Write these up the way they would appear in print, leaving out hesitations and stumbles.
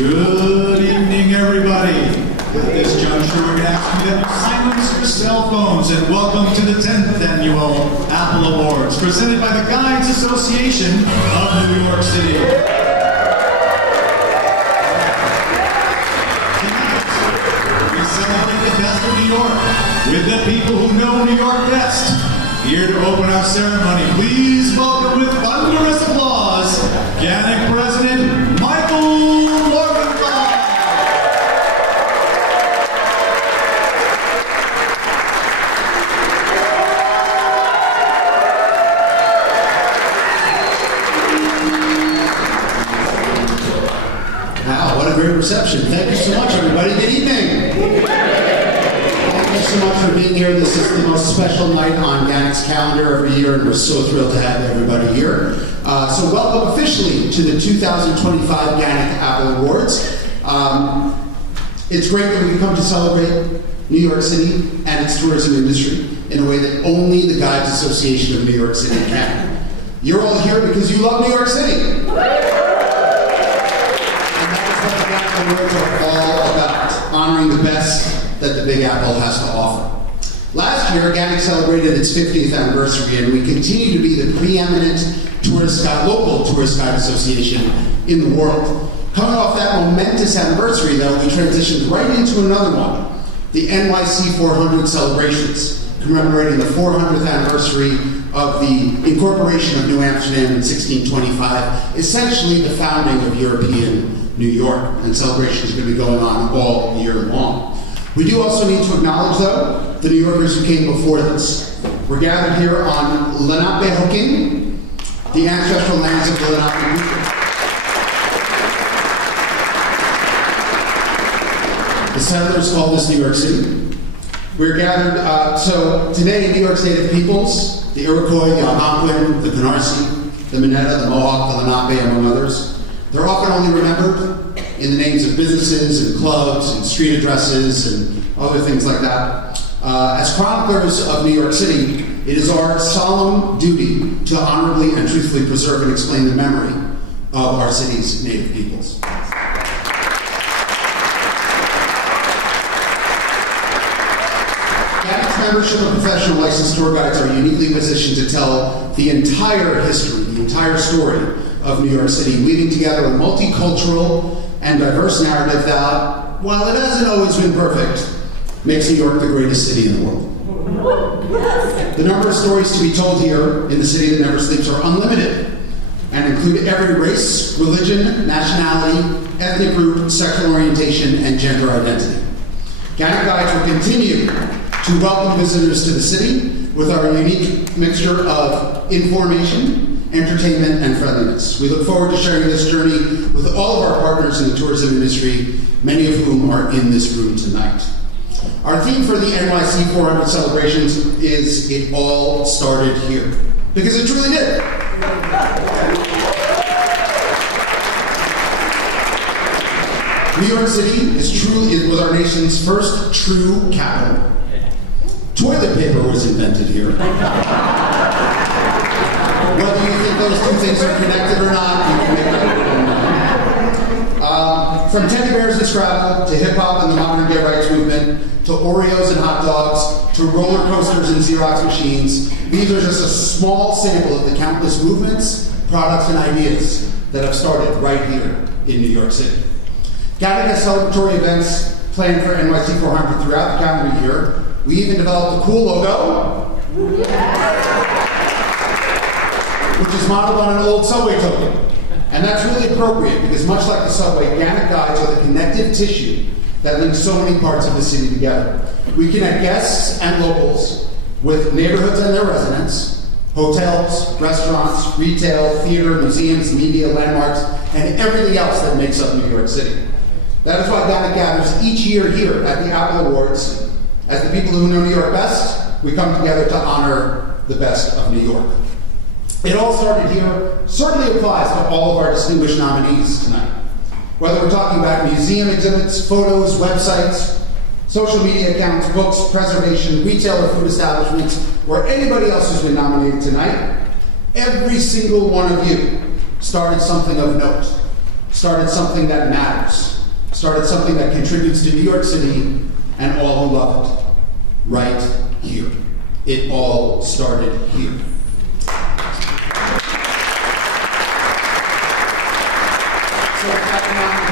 Good evening, everybody. At this juncture, we're going to ask you to silence your cell phones and welcome to the 10th Annual Apple Awards, presented by the GANYC Association of New York City. Tonight, we celebrate the best of New York with the people who know New York best. Here to open our ceremony, please welcome with thunderous applause, GANYC President Michael Morgenthau. Wow, what a great reception. Thank you so much, everybody. Good evening. Thank you so much for being here. This is the most special night on GANYC's calendar every year, and we're so thrilled to have everybody here. So welcome officially to the 2025 GANYC Apple Awards. It's great that we come to celebrate New York City and its tourism industry in a way that only the Guides Association of New York City can. You're all here because you love New York City. And that is what the GANYC Awards are all about, honoring the best that the Big Apple has to offer. Last year, GANYC celebrated its 50th anniversary, and we continue to be the preeminent local tourist guide association in the world. Coming off that momentous anniversary, though, we transitioned right into another one, the NYC 400 celebrations, commemorating the 400th anniversary of the incorporation of New Amsterdam in 1625, essentially the founding of European New York, and celebrations are going to be going on all year long. We do also need to acknowledge, though, the New Yorkers who came before this. We're gathered here on Lenape-Hoking, the ancestral lands of the Lenape people. The settlers called this New York City. We're gathered, so today, New York's native peoples, the Iroquois, the Algonquin, the Canarsie, the Minetta, the Mohawk, the Lenape, among others, they're often only remembered in the names of businesses and clubs and street addresses and other things like that. As chroniclers of New York City, it is our solemn duty to honorably and truthfully preserve and explain the memory of our city's native peoples. GANYC's membership of professional licensed tour guides are uniquely positioned to tell the entire history, the entire story of New York City, weaving together a multicultural and diverse narrative that, while it hasn't always been perfect, makes New York the greatest city in the world. The number of stories to be told here in the city that never sleeps are unlimited and include every race, religion, nationality, ethnic group, sexual orientation, and gender identity. GANYC Guides will continue to welcome visitors to the city with our unique mixture of information, entertainment, and friendliness. We look forward to sharing this journey with all of our partners in the tourism industry, many of whom are in this room tonight. Our theme for the NYC 400 celebrations is "It All Started Here," because it truly did. New York City was our nation's first true capital. Toilet paper was invented here. Whether you think those two things are connected or not, you can make that. From teddy bears and Scrabble, to hip-hop and the modern gay rights movement, to Oreos and hot dogs, to roller coasters and Xerox machines, these are just a small sample of the countless movements, products, and ideas that have started right here in New York City. GANYC has celebratory events planned for NYC 400 throughout the calendar year. We even developed a cool logo, which is modeled on an old subway token. And that's really appropriate because much like the subway, GANYC Guides are the connective tissue that links so many parts of the city together. We connect guests and locals with neighborhoods and their residents, hotels, restaurants, retail, theater, museums, media, landmarks, and everything else that makes up New York City. That is why GANYC gathers each year here at the Apple Awards. As the people who know New York best, we come together to honor the best of New York. It all started here certainly applies to all of our distinguished nominees tonight. Whether we're talking about museum exhibits, photos, websites, social media accounts, books, preservation, retail or food establishments, or anybody else who's been nominated tonight, every single one of you started something of note. started something that matters, started something that contributes to New York City and all who love it, right here. It all started here.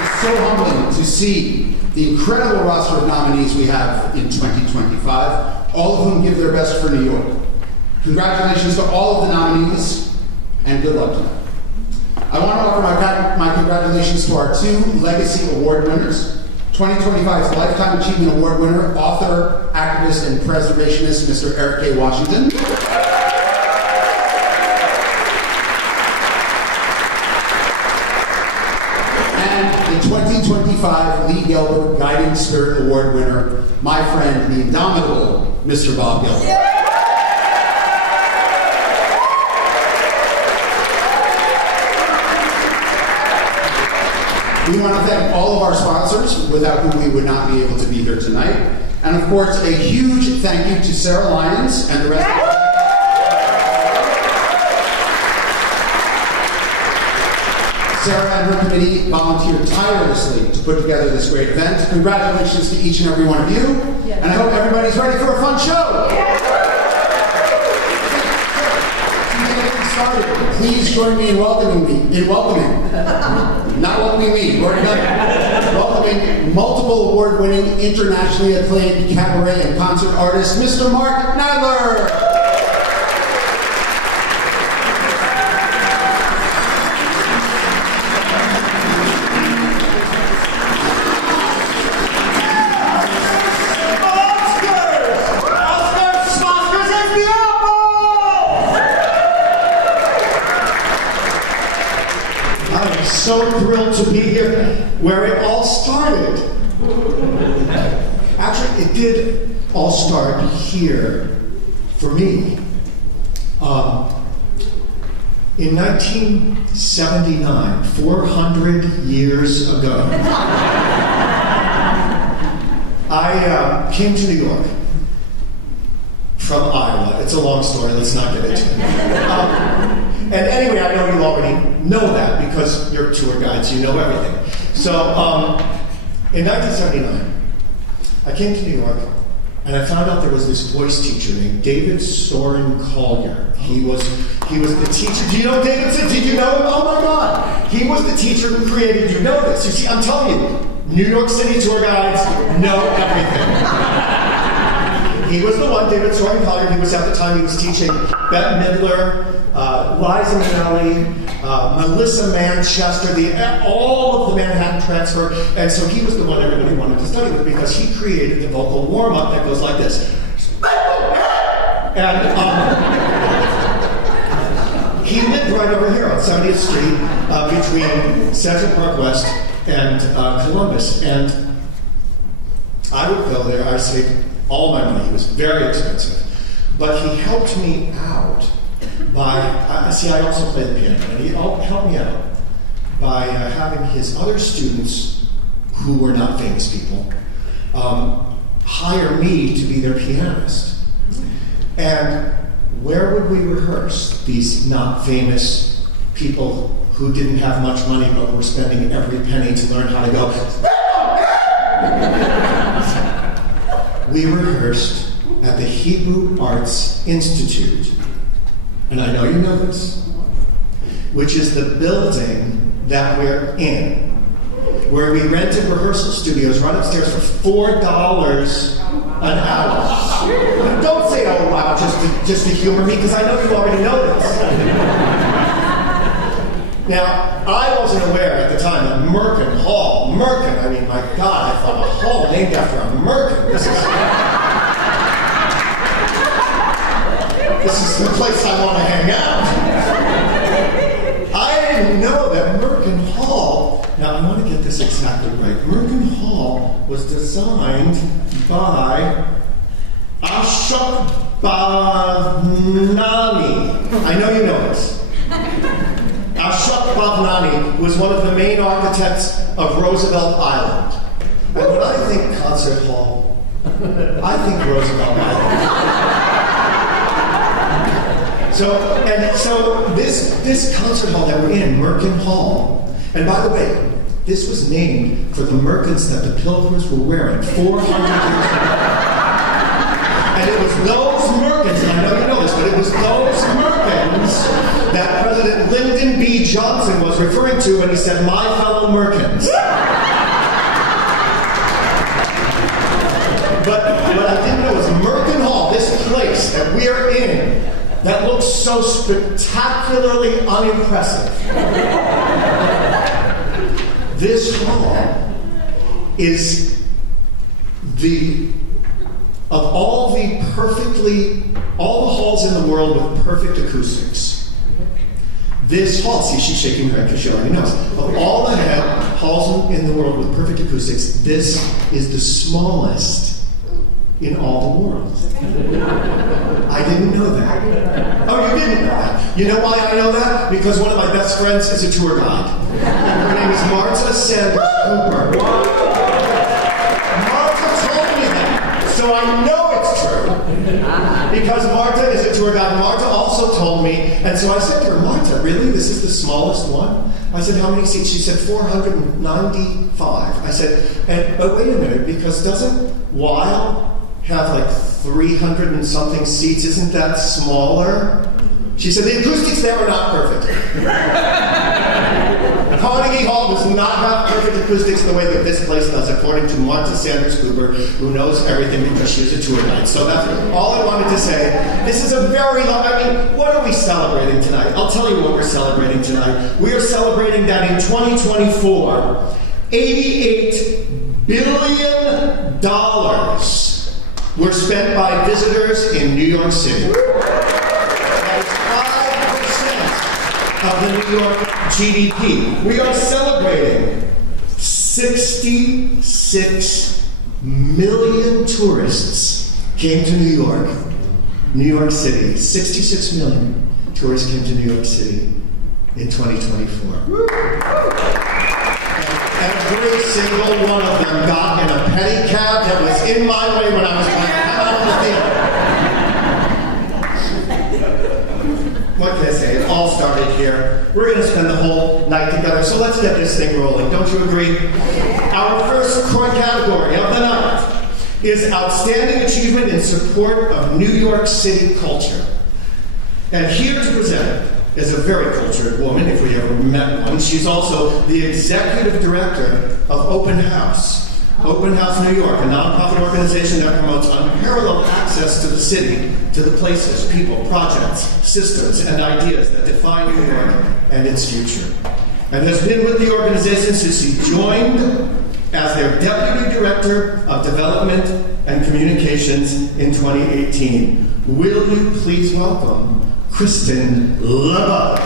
It's so humbling to see the incredible roster of nominees we have in 2025, all of whom give their best for New York. Congratulations to all of the nominees, and good luck to them. I want to offer my congratulations to our two Legacy Award winners. 2025's Lifetime Achievement Award winner, author, activist, and preservationist, Mr. Eric K. Washington. And the 2025 Lee Gelber Guiding Spirit Award winner, my friend, the indomitable Mr. Bob Gelber. We want to thank all of our sponsors, without whom we would not be able to be here tonight. And of course, a huge thank you to Sarah Lyons and the rest of the Sarah and her committee volunteered tirelessly to put together this great event. Congratulations to each and every one of you. And I hope everybody's ready for a fun show. Please join me in welcoming, not welcoming me, welcoming multiple award-winning, internationally acclaimed cabaret and concert artist, Mr. Mark Nadler. So thrilled to be here where it all started. Actually, it did all start here for me. In 1979, 400 years ago, I came to New York from Iowa. It's a long story, let's not get into it. And anyway, I know you already know that because you're tour guides, you know everything. So, in 1979, I came to New York and I found out there was this voice teacher named David Soren Collier. He was the teacher. Do you know David? Did you know him? Oh my God! He was the teacher who created, you know this. You see, I'm telling you, New York City tour guides know everything. He was the one, David Soren Collier. He was at the time, he was teaching Bette Midler, Liza Minnelli, Melissa Manchester, all of the Manhattan Transfer, and so he was the one everybody wanted to study with because he created the vocal warm-up that goes like this. And he lived right over here on 70th Street between Central Park West and Columbus, and I would go there, I saved all my money. He was very expensive, but he helped me out by, I also play the piano, and he helped me out by having his other students, who were not famous people, hire me to be their pianist. And where would we rehearse, these not famous people who didn't have much money but were spending every penny to learn how to go? We rehearsed at the Hebrew Arts Institute, and I know you know this, which is the building that we're in, where we rented rehearsal studios right upstairs for $4 an hour. Don't say, oh wow, just to humor me, because I know you already know this. Now, I wasn't aware at the time that Merkin Hall, Merkin, I mean, my God, I thought a hall named after a Merkin. This is the place I want to hang out. I didn't know that Merkin Hall, now I want to get this exactly right. Merkin Hall was designed by Ashok-Bhavnani. I know you know this. Ashok-Bhavnani was one of the main architects of Roosevelt Island. And when I think concert hall, I think Roosevelt Island. So this concert hall that we're in, Merkin Hall, And by the way, this was named for the Merkins that the Pilgrims were wearing 400 years ago. And it was those Merkins, and I know you know this, but it was those Merkins that President Lyndon B. Johnson was referring to when he said, "My fellow Merkins." But what I didn't know is Merkin Hall, this place that we're in, that looks so spectacularly unimpressive. This hall is of all the halls in the world with perfect acoustics. This hall, see, she's shaking her head because she already knows. Of all the halls in the world with perfect acoustics, this is the smallest in all the world. I didn't know that. Oh, you didn't know that. You know why I know that? Because one of my best friends is a tour guide. Her name is Marta Sanders Cooper. Marta told me that. So I know it's true. Because Marta is a tour guide. Marta also told me, and so I said to her, "Marta, really? This is the smallest one?" I said, "How many seats?" She said, 495. I said, but wait a minute, because doesn't Weil have like 300 and something seats? Isn't that smaller? She said, "The acoustics there are not perfect." Carnegie Hall does not have perfect acoustics the way that this place does, according to Marta Sanders Cooper, who knows everything because she is a tour guide. So that's all I wanted to say. This is a very long, what are we celebrating tonight? I'll tell you what we're celebrating tonight. We are celebrating that in 2024, $88 billion were spent by visitors in New York City. That is 5% of the New York GDP. We are celebrating 66 million tourists came to New York City. 66 million tourists came to New York City in 2024. Every single one of them got in a pedicab that was in my way when I was trying to come out of the theater. What can I say? It all started here. We're going to spend the whole night together, so let's get this thing rolling. Don't you agree? Our first core category of the night is Outstanding Achievement in Support of New York City Culture. And here to present is a very cultured woman, if we ever met one. She's also the executive director of Open House. Open House New York, a nonprofit organization that promotes unparalleled access to the city, to the places, people, projects, systems, and ideas that define New York and its future. And has been with the organization since she joined as their Deputy Director of Development and Communications in 2018. Will you please welcome Kristen LeBuzz.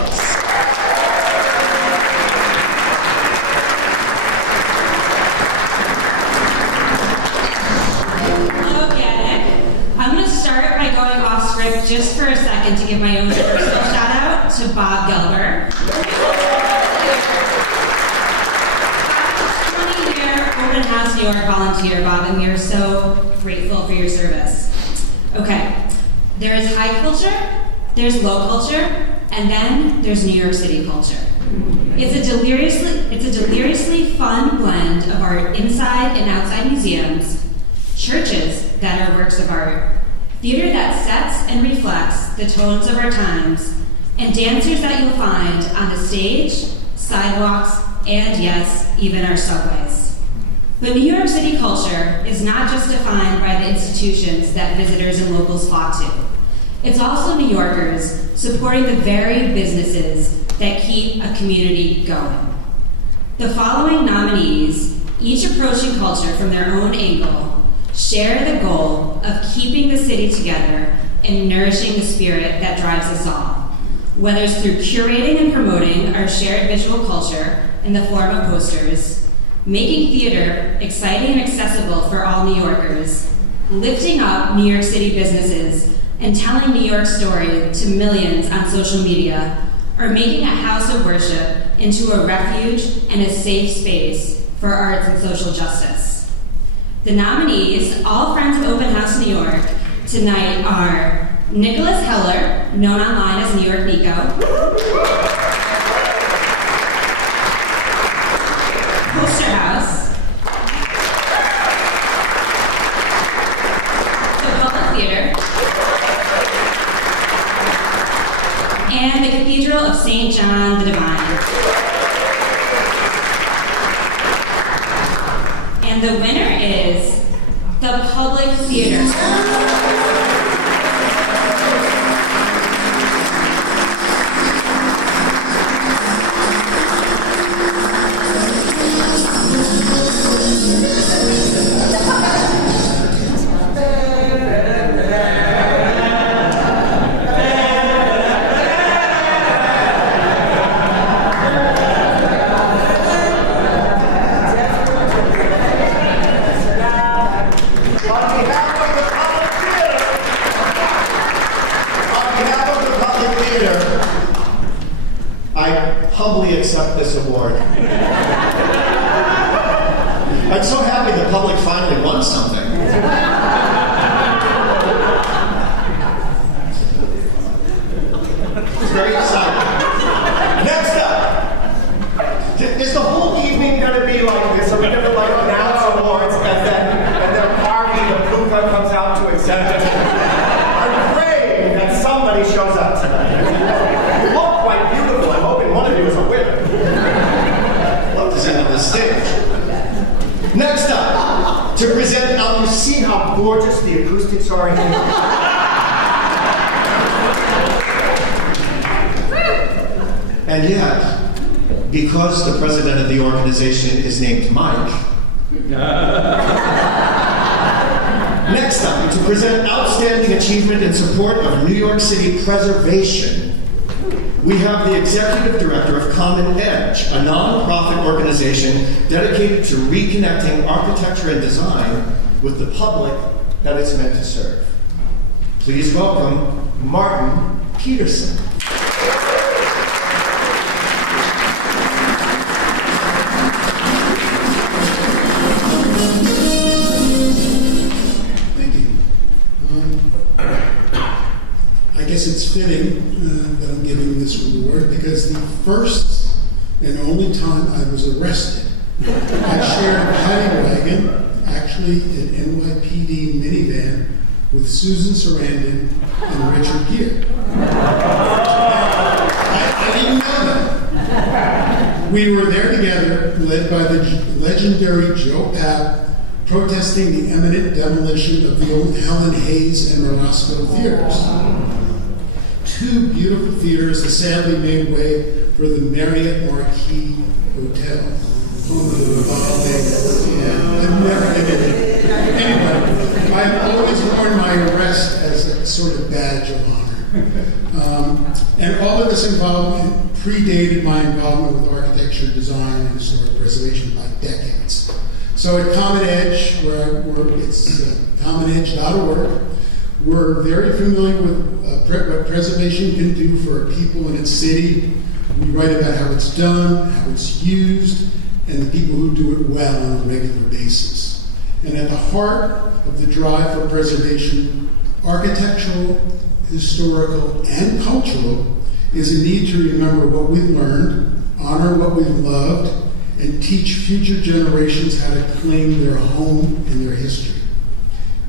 Hello, GANYC. I'm going to start by going off script just for a second to give my own personal shout out to Bob Gelber. 20-year Open House New York volunteer, Bob, and we are so grateful for your service. Okay, there is high culture, there's low culture, and then there's New York City culture. It's a deliriously fun blend of our inside and outside museums, churches that are works of art, theater that sets and reflects the tones of our times, and dancers that you'll find on the stage, sidewalks, and yes, even our subways. But New York City culture is not just defined by the institutions that visitors and locals flock to. It's also New Yorkers supporting the very businesses that keep a community going. The following nominees, each approaching culture from their own angle, share the goal of keeping the city together and nourishing the spirit that drives us all, whether it's through curating and promoting our shared visual culture in the form of posters, making theater exciting and accessible for all New Yorkers, lifting up New York City businesses, and telling New York's story to millions on social media, or making a house of worship into a refuge and a safe space for arts and social justice. The nominees, all friends of Open House New York, tonight are Nicholas Heller, known online as New York Nico, St. John the Divine. And the winner is the Public Theater. Accept this award. I'm so happy the public finally won something. It's very exciting. Next up, is the whole evening going to be like this? Are we going to like announce awards and then Harvey the Puka comes out to accept it? I'm praying that somebody shows up tonight. You look quite beautiful. I'm hoping one of you is a winner. Love to see on the stage. Next up, to present, now you see how gorgeous the acoustics are in here. And yet, because the president of the organization is named Mike, next up, to present outstanding achievement in support of New York City preservation, we have the Executive Director of Common Edge, a non-profit organization dedicated to reconnecting architecture and design with the public that it's meant to serve. Please welcome Martin Peterson. I guess it's fitting that I'm giving this award because the first and only time I was arrested, I shared a paddy wagon, actually an NYPD minivan, with Susan Sarandon and Richard Gere. I didn't know that. We were there together, led by the legendary Joe Papp, protesting the imminent demolition of the old Helen Hayes and Roscoe theaters. Two beautiful theaters that sadly made way for the Marriott Marquis Hotel, home of the revolving. I've never been in it. Anyway, I've always worn my arrest as a sort of badge of honor. And all of this involvement predated my involvement with architecture, design, and historic preservation by decades. So at Common Edge, where I work, it's commonedge.org, we're very familiar with what preservation can do for people in its city. We write about how it's done, how it's used, and the people who do it well on a regular basis. And at the heart of the drive for preservation, architectural, historical, and cultural, is a need to remember what we've learned, honor what we've loved, and teach future generations how to claim their home and their history.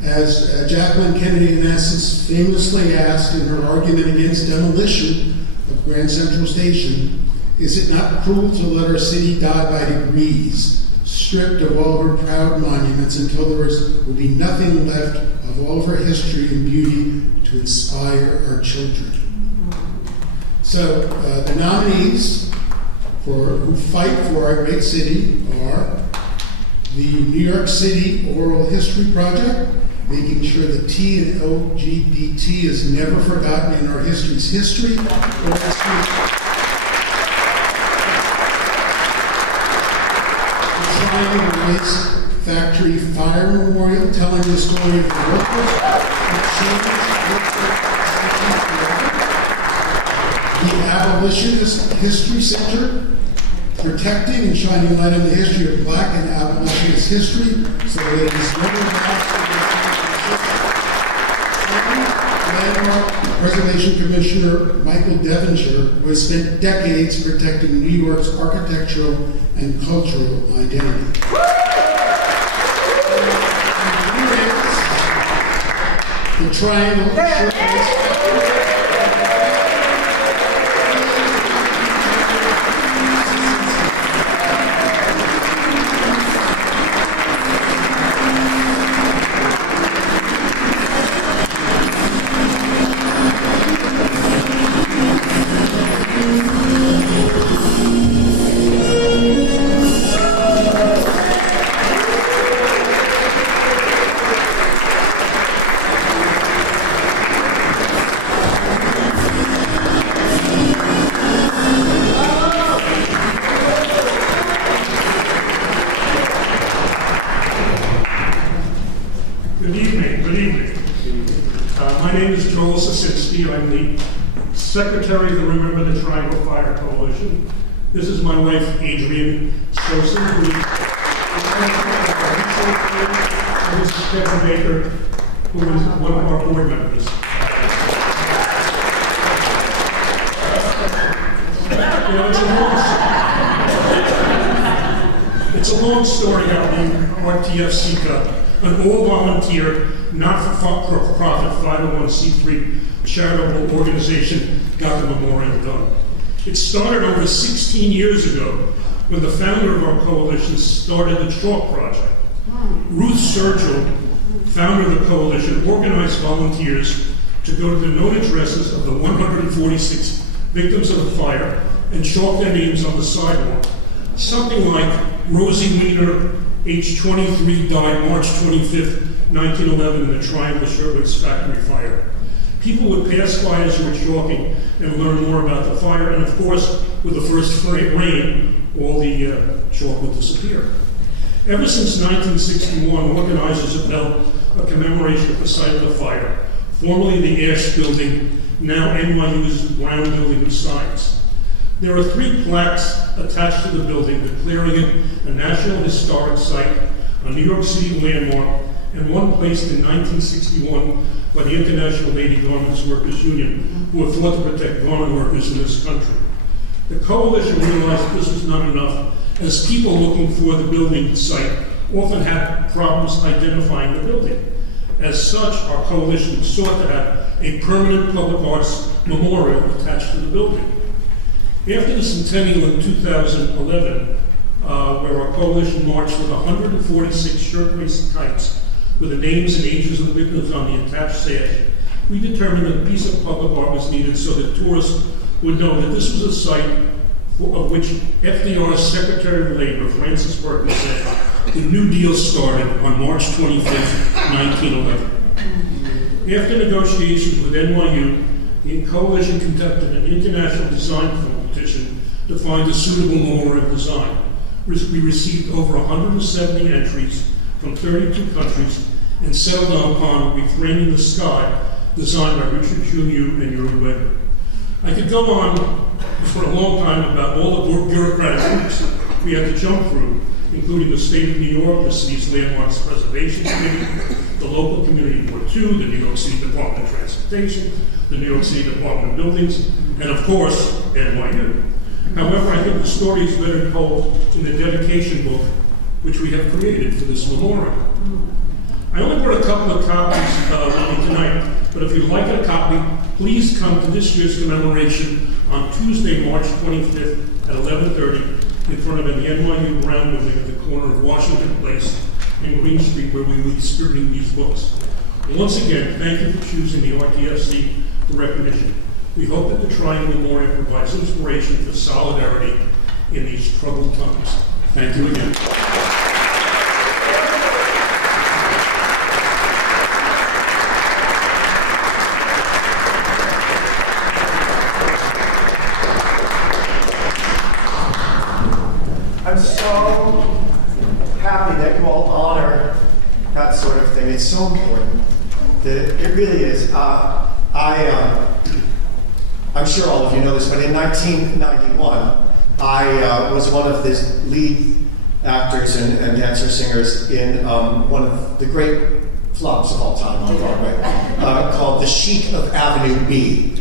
As Jacqueline Kennedy Onassis famously asked in her argument against demolition of Grand Central Station, is it not cruel to let our city die by degrees, stripped of all of her proud monuments until there will be nothing left of all of her history and beauty to inspire our children? So the nominees who fight for our great city are the New York City Oral History Project, making sure that T and LGBT is never forgotten in our history's history. The Triangle Waste Factory Fire Memorial, telling the story of the workers the Abolitionist History Center, protecting and shining light on the history of Black and Abolitionist history so that it is never lost. Landmark Preservation Commissioner Michael Devonshire, who has spent decades protecting New York's architectural and cultural identity. The Triangle My name is Joel Sasinski. I'm the Secretary of the Remember the Triangle Fire Coalition. This is my wife, Adrienne Sosa, who is Kevin Baker, who is one of our board members. You know, it's a long story how the RTF SECA, an all-volunteer, not-for-profit 501c3 charitable organization, got the memorial done. It started over 16 years ago when the founder of our coalition started the Chalk Project. Ruth Sergil, founder of the coalition, organized volunteers to go to the known addresses of the 146 victims of the fire and chalk their names on the sidewalk. Something like Rosie Wiener, age 23, died March 25th, 1911 in the Triangle Shirtwaist factory fire. People would pass by as you were chalking and learn more about the fire, and of course, with the first rain, all the chalk would disappear. Ever since 1961, organizers have held a commemoration at the site of the fire, formerly the Ash Building, now NYU's Brown Building of Science. There are 3 plaques attached to the building declaring it a National Historic Site, a New York City landmark, and one placed in 1961 by the International Lady Garments Workers Union, who have fought to protect garment workers in this country. The coalition realized this was not enough, as people looking for the building site often had problems identifying the building. As such, our coalition sought to have a permanent public arts memorial attached to the building. After the centennial in 2011, where our coalition marched with 146 shirtwaist kites with the names and ages of the victims on the attached sash, we determined that a piece of public art was needed so that tourists would know that this was a site of which FDR's Secretary of Labor, Francis Merkin, said the New Deal started on March 25th, 1911. After negotiations with NYU, the coalition conducted an international design competition to find a suitable memorial design. We received over 170 entries from 32 countries and settled upon Reframing the Sky, designed by Richard Junior and Yuri Weber. I could go on for a long time about all the bureaucratic hoops we had to jump through, including the State of New York, the city's Landmarks Preservation Committee, the local Community Board 2, the New York City Department of Transportation, the New York City Department of Buildings, and of course, NYU. However, I think the story is better told in the dedication book which we have created for this memorial. I only brought a couple of copies with me tonight, but if you'd like a copy, please come to this year's commemoration on Tuesday, March 25th at 11:30 in front of the NYU Brown Building at the corner of Washington Place and Green Street, where we will be distributing these books. Once again, thank you for choosing the RTFC for recognition. We hope that the Triangle Memorial provides inspiration for solidarity in these troubled times. Thank you again. I'm so happy that you all honor that sort of thing. It's so important. It really is. I'm sure all of you know this, but in 1991, I was one of the lead actors and dancer-singers in one of the great flops of all time on Broadway, called The Chic of Avenue B.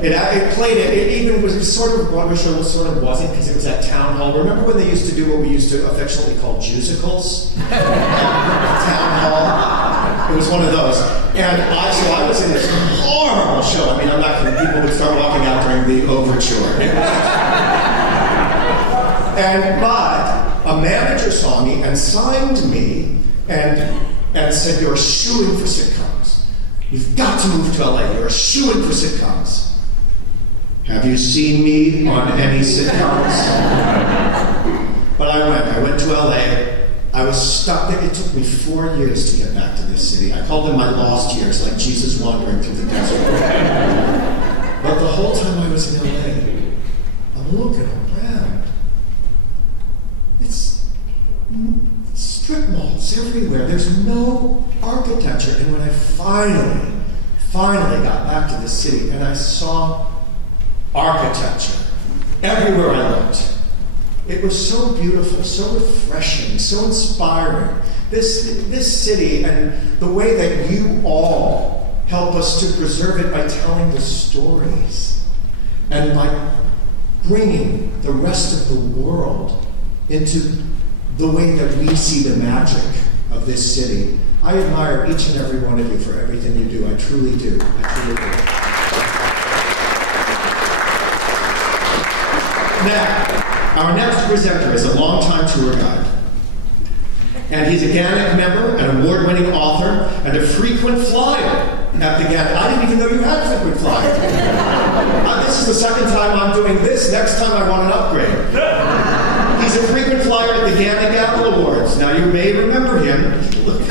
It played it even was sort of a Broadway show, sort of wasn't, because it was at Town Hall. Remember when they used to do what we used to affectionately call musicals? Town Hall. It was one of those. And I was in this horrible show. I mean, I'm not kidding. People would start walking out during the overture. But a manager saw me and signed me and said, "You're a shoo-in for sitcoms. You've got to move to LA. You're a shoo-in for sitcoms." Have you seen me on any sitcoms? But I went to LA. I was stuck there. It took me 4 years to get back to this city. I called them my lost years, like Jesus wandering through the desert. But the whole time I was in LA, I'm looking around. It's strip malls. It's everywhere. There's no architecture. And when I finally got back to the city and I saw architecture everywhere I looked, it was so beautiful, so refreshing, so inspiring. This city and the way that you all help us to preserve it by telling the stories and by bringing the rest of the world into the way that we see the magic of this city. I admire each and every one of you for everything you do. I truly do. I truly do. Now, our next presenter is a longtime tour guide. And he's a GANYC member, an award-winning author, and a frequent flyer at the GANYC. I didn't even know you had frequent flyer. This is the second time I'm doing this. Next time I want an upgrade. He's a frequent flyer at the GANYC Apple Awards. Now, you may remember him. Look,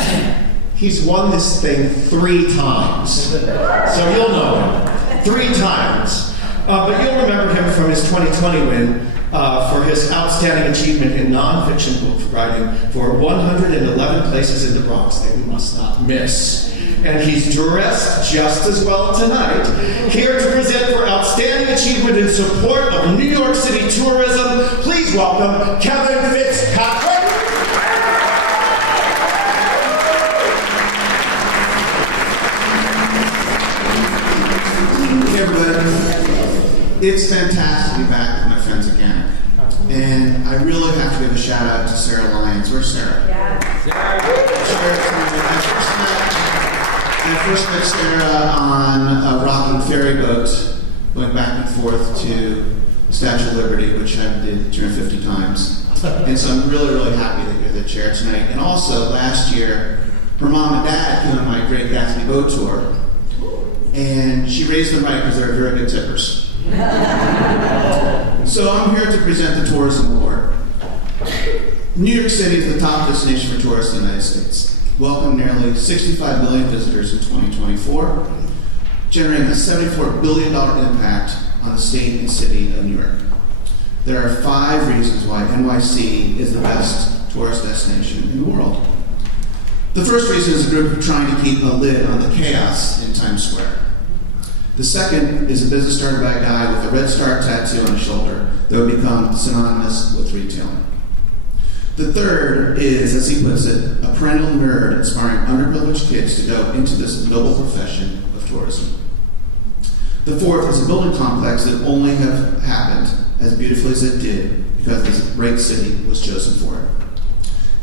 he's won this thing 3 times. So you'll know him. 3 times. But you'll remember him from his 2020 win for his outstanding achievement in nonfiction book writing for 111 Places in the Bronx that we must not miss. And he's dressed just as well tonight, here to present for outstanding achievement in support of New York City tourism. Please welcome Kevin Fitzpatrick. Hey everybody. It's fantastic to be back with my friends at GANYC. And I really have to give a shout out to Sarah Lyons. Where's Sarah? Yeah. I first met Sarah on a rocking ferry boat going back and forth to the Statue of Liberty, which I did 250 times. And so I'm really, really happy that you're the chair tonight. And also, last year, her mom and dad came on my Great Gatsby boat tour. And she raised them right because they're very good tippers. So I'm here to present the Tourism Award. New York City is the top destination for tourists in the United States. Welcomed nearly 65 million visitors in 2024, generating a $74 billion impact on the state and city of New York. There are 5 reasons why NYC is the best tourist destination in the world. The first reason is a group trying to keep a lid on the chaos in Times Square. The second is a business started by a guy with a Red Star tattoo on his shoulder that would become synonymous with retailing. The third is, as he puts it, a perennial nerd inspiring underprivileged kids to go into this noble profession of tourism. The fourth is a building complex that only have happened as beautifully as it did because this great city was chosen for it.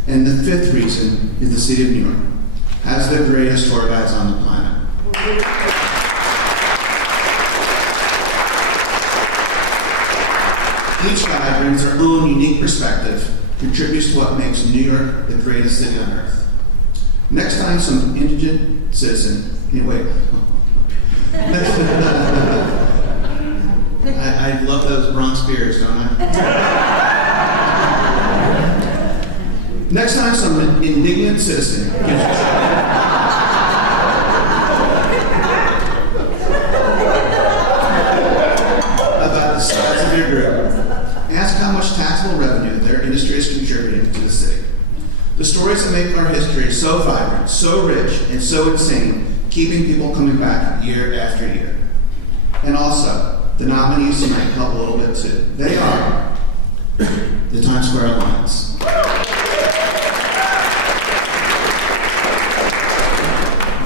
And the fifth reason is the city of New York has the greatest tour guides on the planet. Each guide brings their own unique perspective, contributes to what makes New York the greatest city on earth. Next time some indigent citizen, anyway, I love those Bronx beers, don't I? Next time some indignant citizen about the size of your group, ask how much taxable revenue their industry is contributing to the city. The stories that make our history so vibrant, so rich, and so insane, keeping people coming back year after year. And also, the nominees tonight help a little bit too. They are the Times Square Alliance,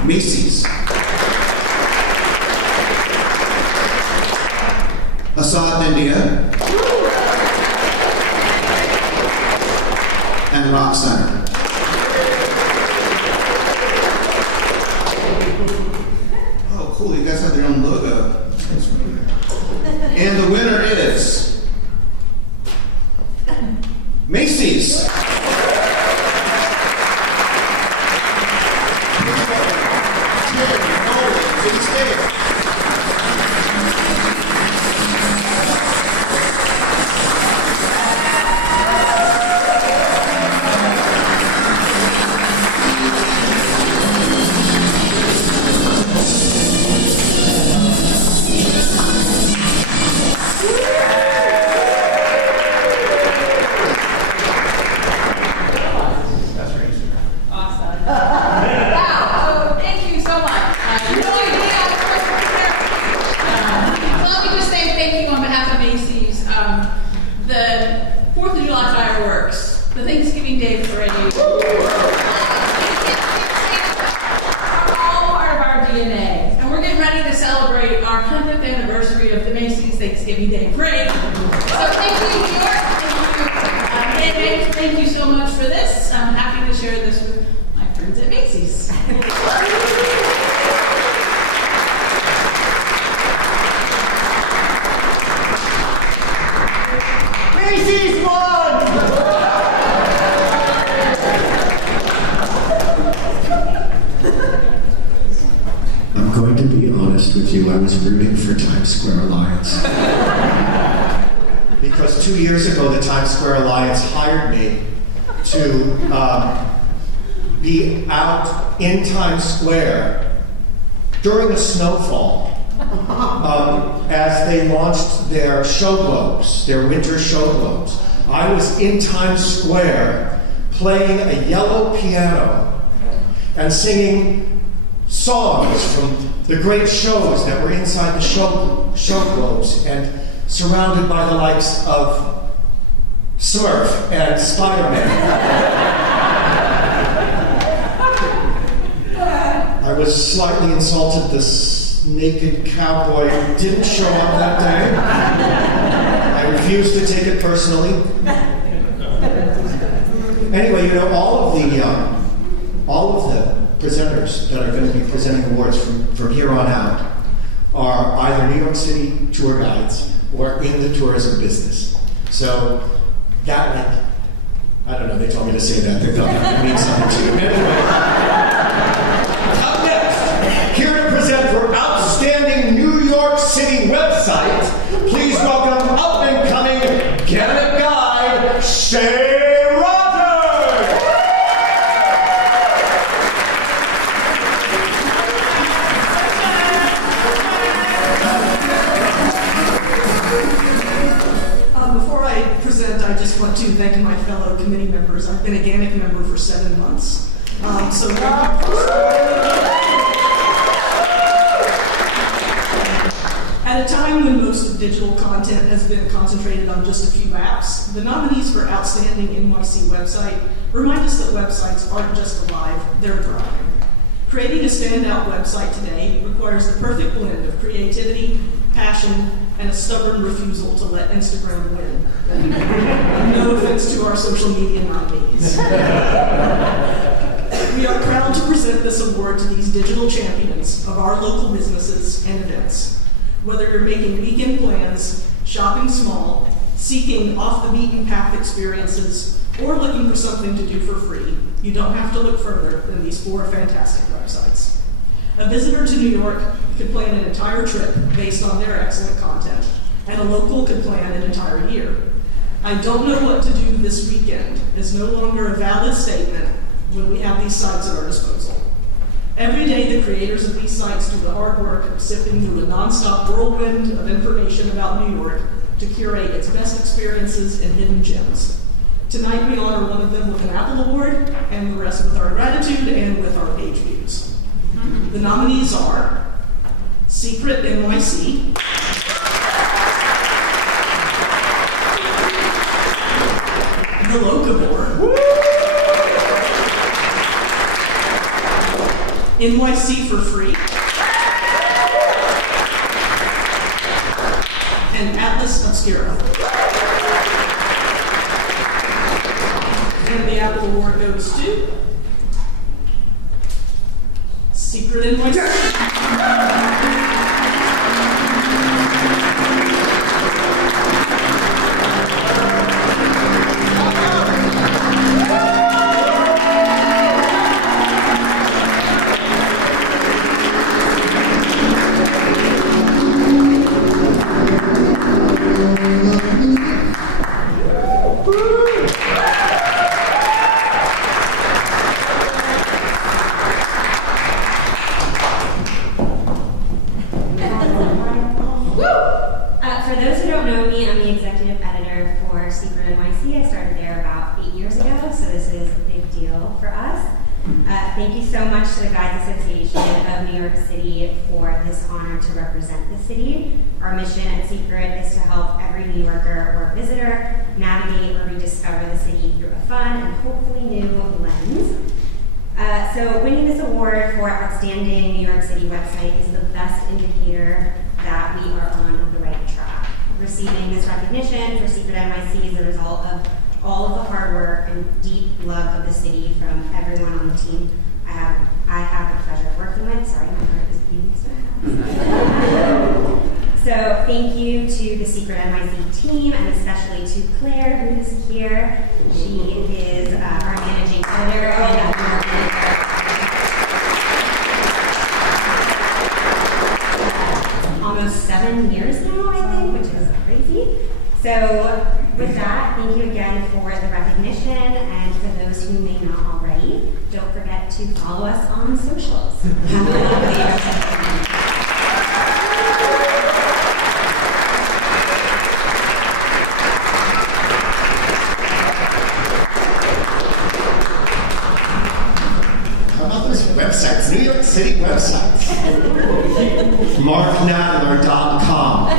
Macy's, Assad India, and the Rock Center. Oh, cool, you guys have their own logo. And the winner is Macy's. Thanksgiving Day Parade are all part of our DNA. And we're getting ready to celebrate our 100th anniversary of the Macy's Thanksgiving Day Parade. So thank you, New York. Thank you so much for this. I'm happy to share this with my friends at Macy's. Macy's won! I'm going to be honest with you, I was rooting for Times Square Alliance. Because 2 years ago, the Times Square Alliance hired me to be out in Times Square during a snowfall as they launched their show globes, their winter show globes. I was in Times Square playing a yellow piano and singing songs from the great shows that were inside the show globes, and surrounded by the likes of Smurf and Spider-Man. I was slightly insulted this naked cowboy didn't show up that day. I refused to take it personally. Anyway, you know, all of the presenters that are going to be presenting awards from here on out are either New York City tour guides or in the tourism business. So that, like, I don't know, they told me to say that. They thought that means something to you. Anyway, up next, here to present for Outstanding New York City Website, please welcome up-and-coming GANYC guide, Shay Rogers! Before I present, I just want to thank my fellow committee members. I've been a GANYC member for 7 months. So at a time when most of digital content has been concentrated on just a few apps, the nominees for Outstanding NYC Website remind us that websites aren't just alive, they're thriving. Creating a standout website today requires the perfect blend of creativity, passion, and a stubborn refusal to let Instagram win. No offense to our social media nominees. We are proud to present this award to these digital champions of our local businesses and events. Whether you're making weekend plans, shopping small, seeking off-the-beaten-path experiences, or looking for something to do for free, you don't have to look further than these 4 fantastic websites. A visitor to New York could plan an entire trip based on their excellent content, and a local could plan an entire year. I don't know what to do this weekend is no longer a valid statement when we have these sites at our disposal. Every day, the creators of these sites do the hard work of sifting through a nonstop whirlwind of information about New York to curate its best experiences and hidden gems. Tonight, we honor one of them with an Apple Award, and the rest with our gratitude and with our page views. The nominees are Secret NYC, The Locavore, NYC for Free, and Atlas Obscura. And the Apple Award goes to Secret NYC. For those who don't know me, I'm the executive editor for Secret NYC. I started there about 8 years ago, so this is a big deal for us. Thank you so much to the Guides Association of New York City for this honor to represent the city. Our mission at Secret is to help every New Yorker or visitor navigate or rediscover the city through a fun and hopefully new lens. So winning this award for Outstanding New York City Website is the best indicator that we are on the right track. Receiving this recognition for Secret NYC is a result of all of the hard work and deep love of the city from everyone on the team I have the pleasure of working with. Sorry, my heart is beating so fast. So thank you to the Secret NYC team, and especially to Claire, who is here. She is our managing editor and almost 7 years now, I think, which is crazy. So with that, thank you again for the recognition, and for those who may not already, don't forget to follow us on socials. Have a lovely day. Websites, New York City websites. MarkNadler.com.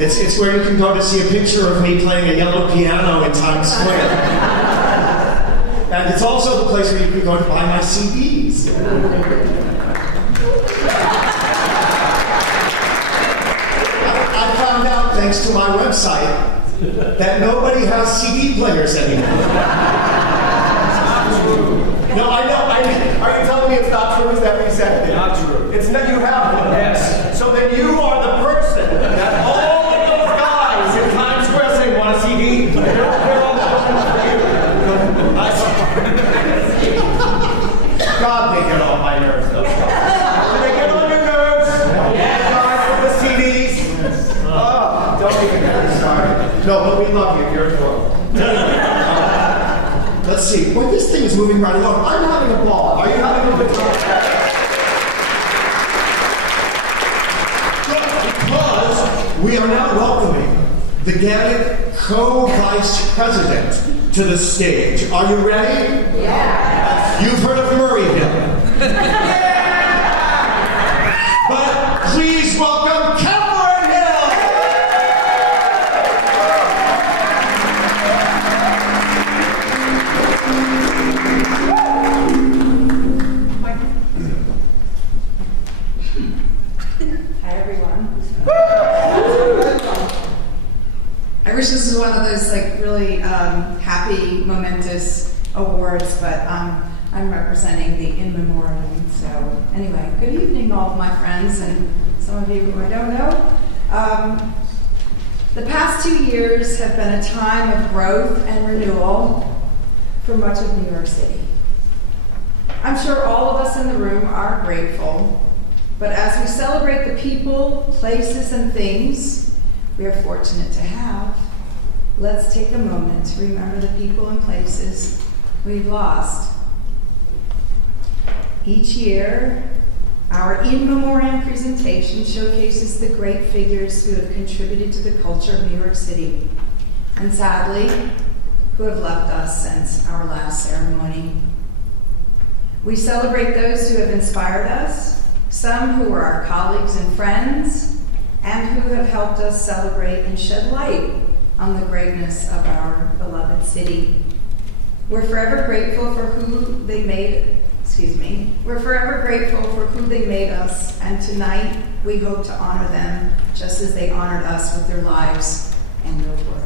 It's where you can go to see a picture of me playing a yellow piano in Times Square. And it's also the place where you can go to buy my CDs. I found out, thanks to my website, that nobody has CD players anymore. No, I know. Are you telling me it's not true? Is that what you said? Not true. It's not. You have one. Yes. So then you are the person that all of those guys in Times Square say want a CD. They're all looking for you. God, they get on my nerves. Those guys. They get on your nerves. Yeah. Guys with the CDs. Oh, don't even get me started. No, but we love you. You're adorable. Let's see. Boy, this thing is moving right along. I'm having a ball. Are you having a good time? Good, because we are now welcoming the GANYC co-vice president to the stage. Are you ready? Yeah. You've heard of Murrayville. But please welcome Cameron Hill. I wish this was one of those really happy, momentous awards, but I'm representing the in memoriam. So anyway, good evening, all of my friends and some of you who I don't know. The past 2 years have been a time of growth and renewal for much of New York City. I'm sure all of us in the room are grateful, but as we celebrate the people, places, and things we are fortunate to have, let's take a moment to remember the people and places we've lost. Each year, our In Memoriam presentation showcases the great figures who have contributed to the culture of New York City, and sadly, who have left us since our last ceremony. We celebrate those who have inspired us, some who are our colleagues and friends, and who have helped us celebrate and shed light on the greatness of our beloved city. We're forever grateful for who they made, we're forever grateful for who they made us, and tonight we hope to honor them just as they honored us with their lives and their work.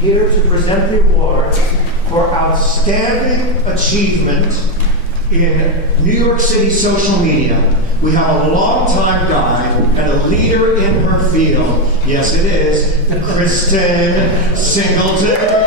Here to present the award for outstanding achievement in New York City social media. We have a longtime guide and a leader in her field. Yes, it is Kristen Singleton.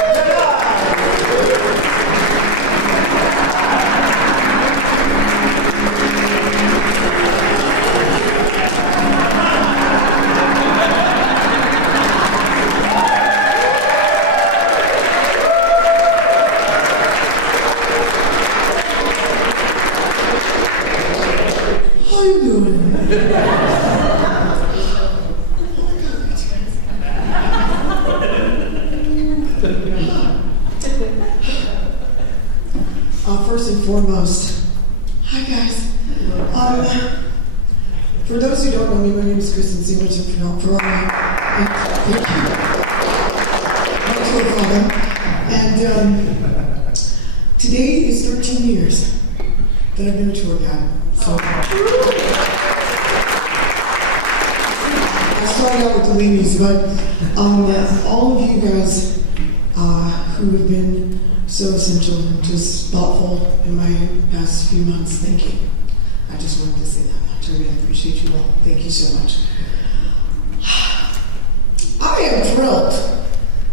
First and foremost, hi guys. For those who don't know me, my name is Kristen Singleton for all thank you. And today is 13 years that I've been a tour guide. So I started out with the ladies, but all of you guys who have been so essential and just thoughtful in my past few months, thank you. I just wanted to say that much. I really appreciate you all. Thank you so much. I am thrilled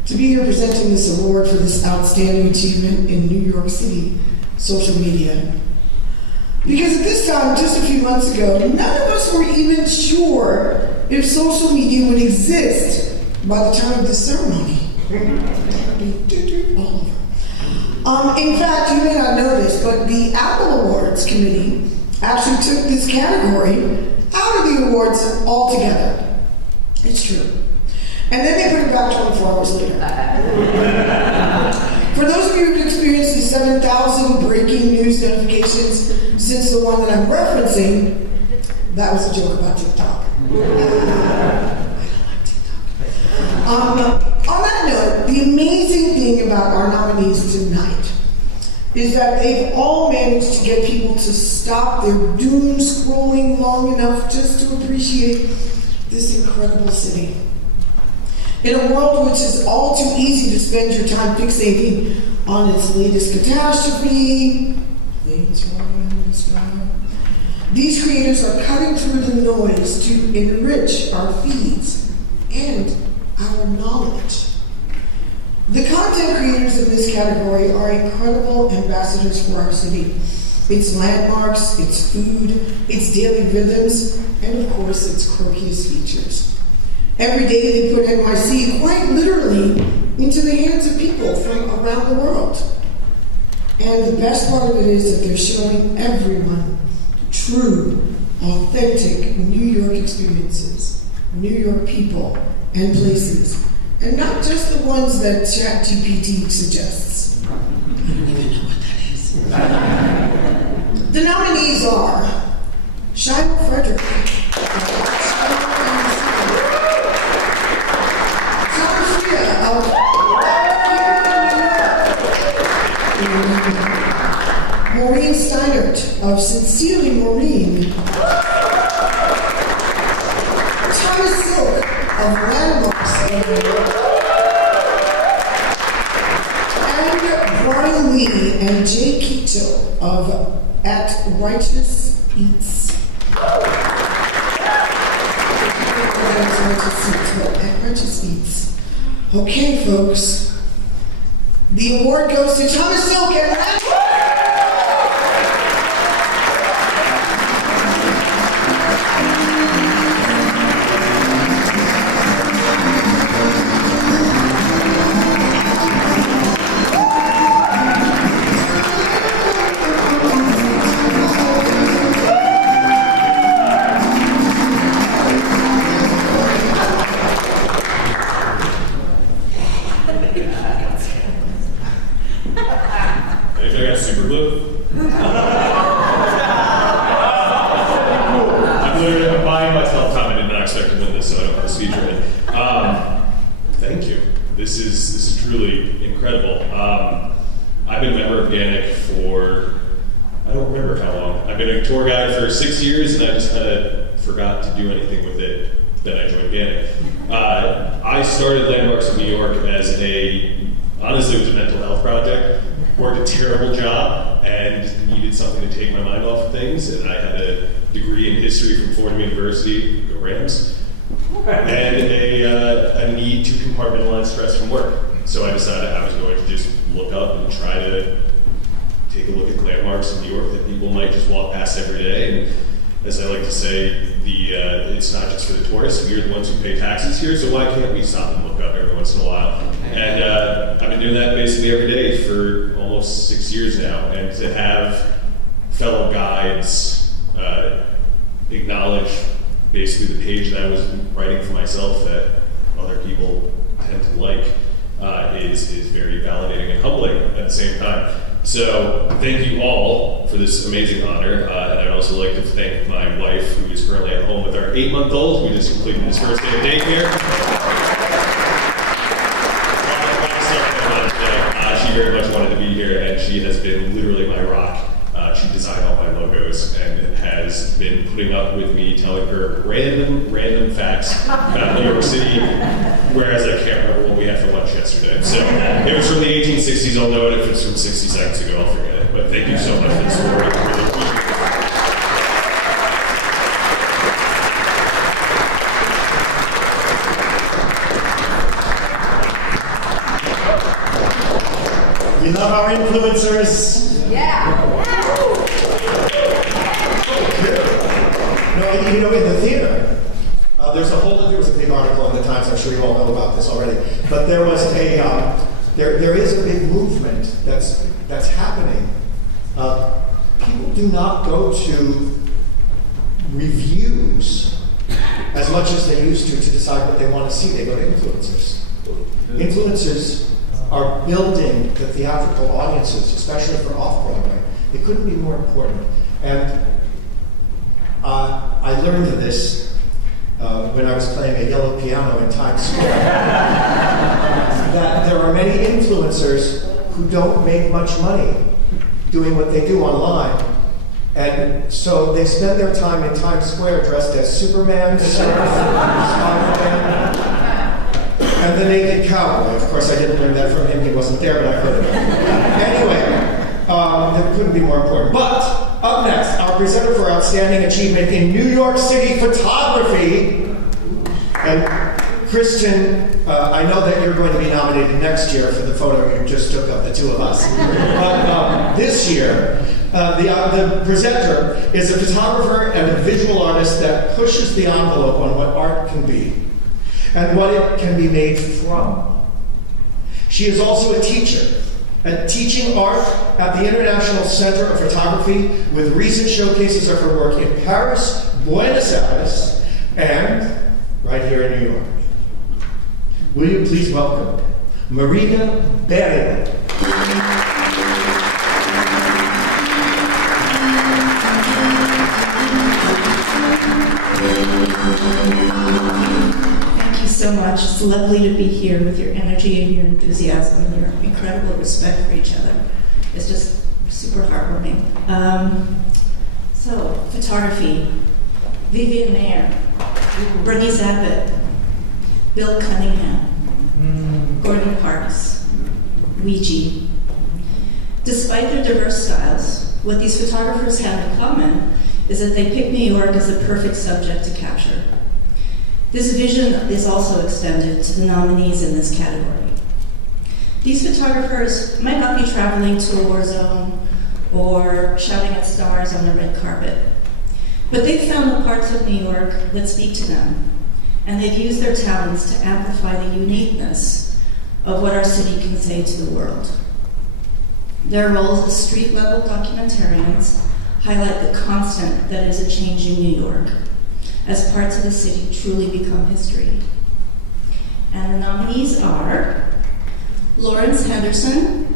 to be here presenting this award for this outstanding achievement in New York City social media. Because at this time, just a few months ago, none of us were even sure if social media would exist by the time of this ceremony. All over. In fact, you may not know this, but the Apple Awards committee actually took this category out of the awards altogether. It's true. And then they put it back 24 hours later. For those of you who've experienced the 7,000 breaking news notifications since the one that I'm referencing, that was a joke about TikTok. I don't like TikTok. On that note, the amazing thing about our nominees tonight is that they've all managed to get people to stop their doom scrolling long enough just to appreciate this incredible city. In a world which is all too easy to spend your time fixating on its latest catastrophe, planes flying in the sky, these creators are cutting through the noise to enrich our feeds and our knowledge. The content creators in this category are incredible ambassadors for our city. Its landmarks, its food, its daily rhythms, and of course its quirkiest features. Every day they put NYC quite literally into the hands of people from around the world. And the best part of it is that they're showing everyone true, authentic New York experiences, New York people and places, and not just the ones that ChatGPT suggests. I don't even know what that is. The nominees are Shiloh Frederick, Maureen Steinert of Sincerely Maureen, Thomas Silk of Landmarks, and Lee and Jay Quito of At Righteous Eats. At Righteous Eats. Okay, folks. The award goes to Thomas Silk and Randy. This is truly incredible. I've been a member of GANYC for, I don't remember how long. I've been a tour guide for 6 years, and I just kind of forgot to do anything with it. Then I joined GANYC. I started Landmarks of New York as honestly, it was a mental health project. Worked a terrible job and needed something to take my mind off of things. And I had a degree in history from Fordham University, go Rams, and a need to compartmentalize stress from work. So I decided I was going to just look up and try to take a look at landmarks in New York that people might just walk past every day. And as I like to say, it's not just for the tourists. We're the ones who pay taxes here, so why can't we stop and look up every once in a while? And I've been doing that basically every day for almost 6 years now. And to have fellow guides acknowledge basically the page that I was writing for myself that other people tend to like is very validating and humbling at the same time. So thank you all for this amazing honor. And I'd also like to thank my wife, who is currently at home with our 8-month-old, who just completed his first day of daycare. She very much wanted to be here, and she has been literally my rock. She designed all my logos and has been putting up with me telling her random facts about New York City, whereas I can't remember what we had for lunch yesterday. So if it's from the 1860s, I'll know it. If it's from 60 seconds ago, I'll forget it. But thank you so much for the story. I really appreciate it. We love our influencers. Yeah. No, you know, in the theater, there was a big article in the Times. I'm sure you all know about this already. But there was there is a big movement that's happening. People do not go to reviews as much as they used to decide what they want to see. They go to influencers. Influencers are building the theatrical audiences, especially for off-Broadway. It couldn't be more important. And I learned of this when I was playing a yellow piano in Times Square, that there are many influencers who don't make much money doing what they do online. And so they spend their time in Times Square dressed as Superman, Spider-Man, and the Naked Cowboy. Of course, I didn't learn that from him. He wasn't there, but I heard of it. Anyway, that couldn't be more important. But up next, our presenter for outstanding achievement in New York City photography. And Christian, I know that you're going to be nominated next year for the photo you just took of the two of us. But this year, the presenter is a photographer and a visual artist that pushes the envelope on what art can be and what it can be made from. She is also a teacher, teaching art at the International Center of Photography with recent showcases of her work in Paris, Buenos Aires, and right here in New York. Will you please welcome Marina Berry. Thank you so much. It's lovely to be here with your energy and your enthusiasm and your incredible respect for each other. It's just super heartwarming. So, photography. Vivian Mayer, Bernice Abbott, Bill Cunningham, Gordon Parks, Ouija. Despite their diverse styles, what these photographers have in common is that they pick New York as the perfect subject to capture. This vision is also extended to the nominees in this category. These photographers might not be traveling to a war zone or shouting at stars on a red carpet, but they've found the parts of New York that speak to them, and they've used their talents to amplify the uniqueness of what our city can say to the world. Their roles as street-level documentarians highlight the constant that is a changing New York, as parts of the city truly become history. And the nominees are Lawrence Henderson,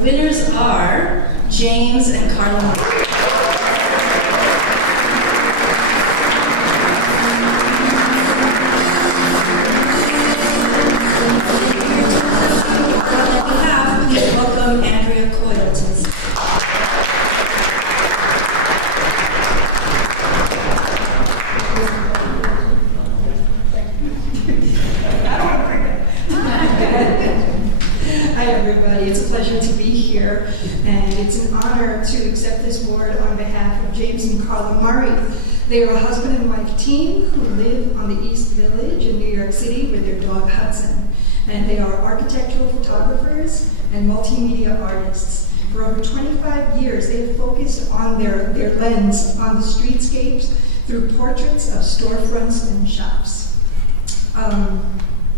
winners are James and Carla. On behalf, please welcome Andrea Coyle to the Hi everybody, it's a pleasure to be here, and it's an honor to accept this award on behalf of James and Carla Murray. They are a husband and wife team who live on the East Village in New York City with their dog Hudson. And they are architectural photographers and multimedia artists. For over 25 years, they have focused on their lens on the streetscapes through portraits of storefronts and shops.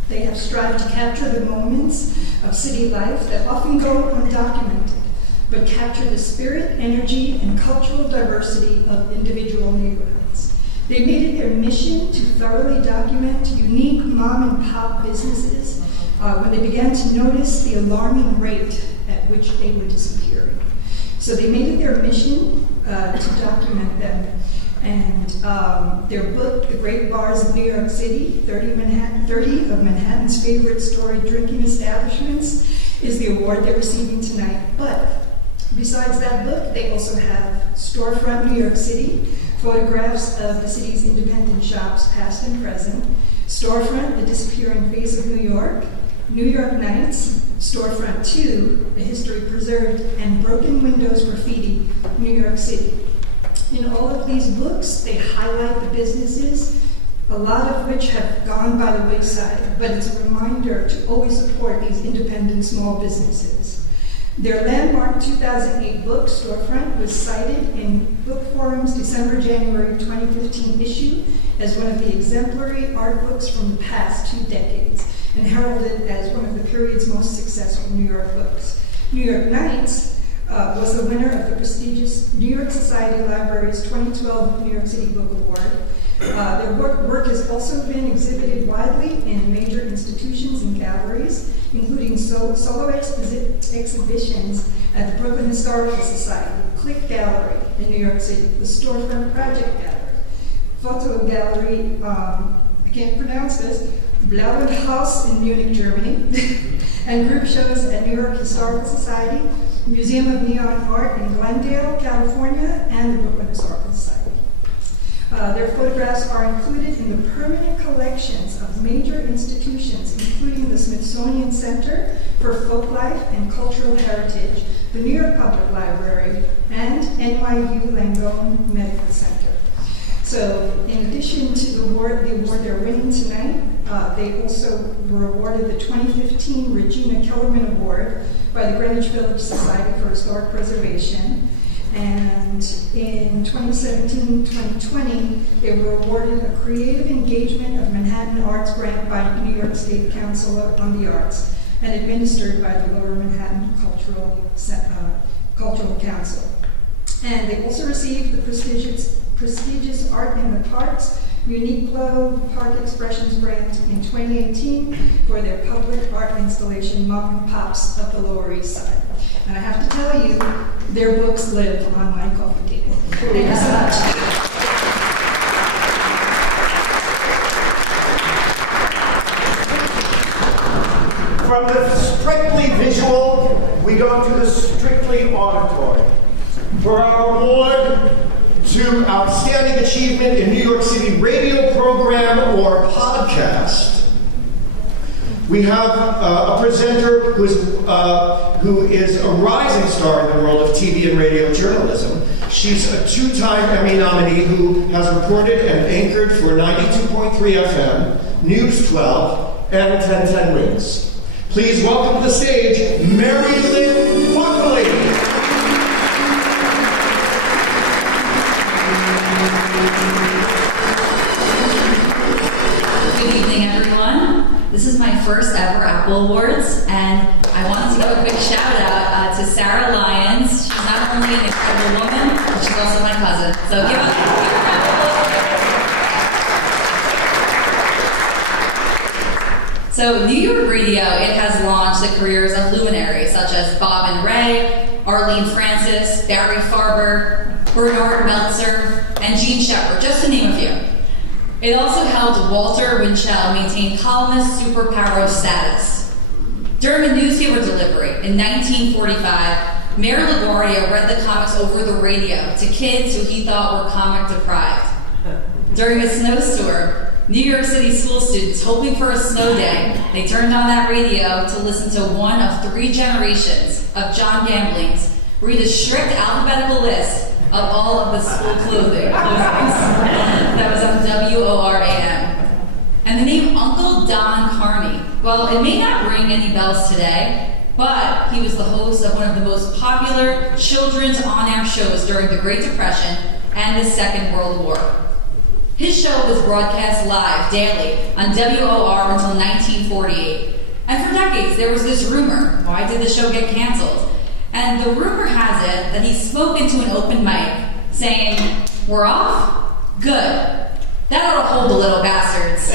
They have strived to capture the moments of city life that often go undocumented, but capture the spirit, energy, and cultural diversity of individual neighborhoods. They made it their mission to thoroughly document unique mom and pop businesses when they began to notice the alarming rate at which they were disappearing. So they made it their mission to document them. And their book, The Great Bars of New York City, 30 of Manhattan's favorite storied drinking establishments, is the award they're receiving tonight. But besides that book, they also have Storefront New York City, photographs of the city's independent shops, past and present, Storefront, The Disappearing Face of New York, New York Nights, Storefront 2, The History Preserved, and Broken Windows Graffiti, New York City. In all of these books, they highlight the businesses, a lot of which have gone by the wayside, but it's a reminder to always support these independent small businesses. Their landmark 2008 book, Storefront, was cited in Book Forum's December-January 2015 issue as one of the exemplary art books from the past 2 decades, and heralded as one of the period's most successful New York books. New York Nights was the winner of the prestigious New York Society Library's 2012 New York City Book Award. Their work has also been exhibited widely in major institutions and galleries, including solo exhibitions at the Brooklyn Historical Society, Click Gallery in New York City, the Storefront Project Gallery, Photo Gallery, I can't pronounce this, Blauen Haus in Munich, Germany, and group shows at New York Historical Society, Museum of Neon Art in Glendale, California, and the Brooklyn Historical Society. Their photographs are included in the permanent collections of major institutions, including the Smithsonian Center for Folklife and Cultural Heritage, the New York Public Library, and NYU Langone Medical Center. So, in addition to the award they're winning tonight, they also were awarded the 2015 Regina Kellerman Award by the Greenwich Village Society for Historic Preservation. And in 2017-2020, they were awarded a Creative Engagement of Manhattan Arts grant by New York State Council on the Arts and administered by the Lower Manhattan Cultural Council. And they also received the prestigious Art in the Parks Uniqlo Park Expressions Grant in 2018 for their public art installation, Mom and Pops of the Lower East Side. And I have to tell you, their books live on my coffee table. Thank you so much. From the strictly visual, we go to the strictly auditory. For our award to Outstanding Achievement in New York City Radio Program or Podcast, we have a presenter who is a rising star in the world of TV and radio journalism. She's a two-time Emmy nominee who has reported and anchored for 92.3 FM, News 12, and 1010 Wins. Please welcome to the stage, Mary Lynn Buckley. Good evening, everyone. This is my first ever Apple Awards, and I wanted to give a quick shout out to Sarah Lyons. She's not only an incredible woman, but she's also my cousin. So give a round of applause. So New York Radio, it has launched the careers of luminaries such as Bob and Ray, Arlene Francis, Barry Farber, Bernard Meltzer, and Gene Shepard, just to name a few. It also helped Walter Winchell maintain columnist superpower status. During a newspaper delivery in 1945, Mayor LaGuardia read the comics over the radio to kids who he thought were comic deprived. During a snowstorm, New York City school students hoping for a snow day, they turned on that radio to listen to one of 3 generations of John Gamblings read a strict alphabetical list of all of the school clothing that was on WORAM. And the name Uncle Don Carney, well, it may not ring any bells today, but he was the host of one of the most popular children's on-air shows during the Great Depression and the Second World War. His show was broadcast live daily on WOR until 1948. And for decades, there was this rumor, why did the show get canceled? And the rumor has it that he spoke into an open mic, saying, "We're off? Good. That ought to hold the little bastards."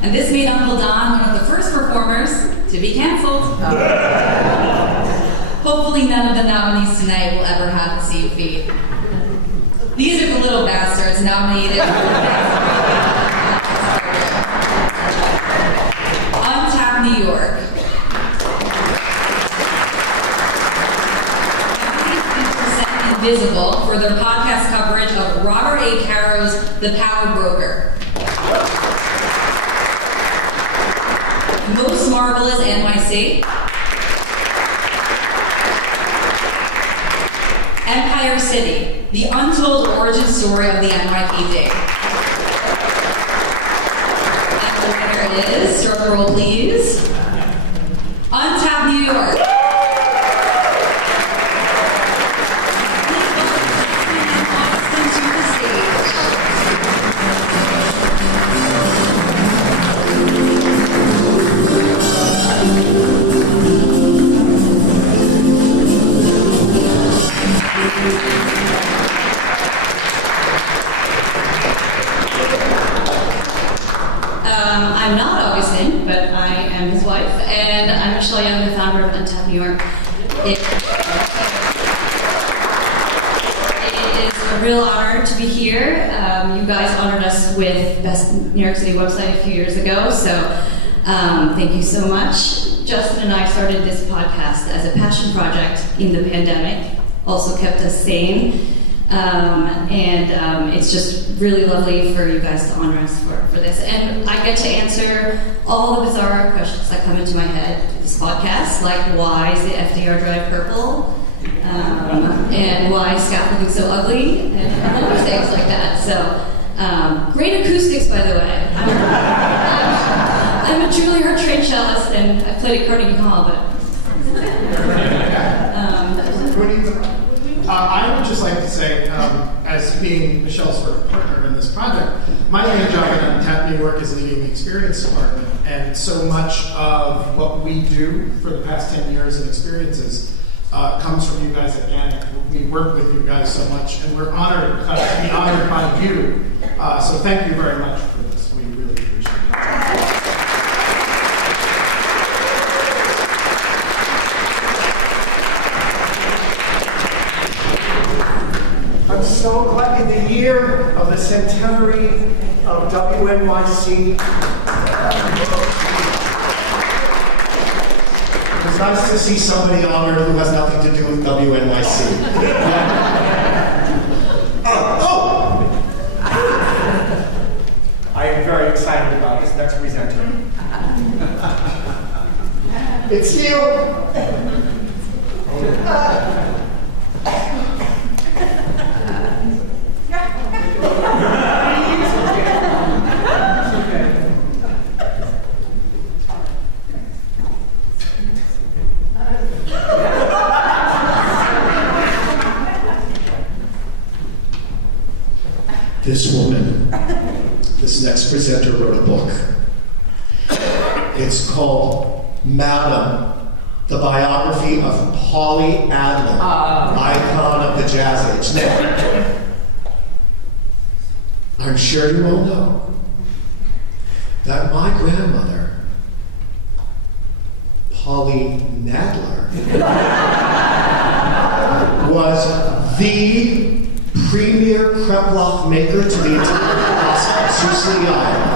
And this made Uncle Don one of the first performers to be canceled. Hopefully none of the nominees tonight will ever have the same fate. These are the little bastards nominated for the Best Untap New York. Invisible for their podcast coverage of Robert A. Caro's The Power Broker. Most Marvelous NYC. Empire City, the untold origin story of the NYPD. And the winner is, drum roll please, Untap New York. I'm not Augustine, but I am his wife, and I'm Michelle Young, the founder of Untap New York. It is a real honor to be here. You guys honored us with Best New York City website a few years ago, so thank you so much. Justin and I started this podcast as a passion project in the pandemic, also kept us sane. It's just really lovely for you guys to honor us for this. And I get to answer all the bizarre questions that come into my head through this podcast, like why is the FDR drive purple? And why is scaffolding so ugly? And other things like that. So, great acoustics, by the way. I'm a Juilliard trained cellist, and I played at Carnegie Hall, but... I would just like to say, as being Michelle's sort of partner in this project, my main job at Untap New York is leading the experience department, and so much of what we do for the past 10 years in experiences comes from you guys at GANYC. We work with you guys so much, and we're honored to be honored by you. So thank you very much for this. We really appreciate it. I'm so glad in the year of the centenary of WNYC. It's nice to see somebody honored who has nothing to do with WNYC. I am very excited about this next presenter. It's you! This woman, this next presenter, wrote a book. It's called Madam, the biography of Polly Adler, icon of the jazz age. Now, I'm sure you all know that my grandmother, Polly Nadler, was the premier Kreplach maker to the entire process of Sioux City, Iowa.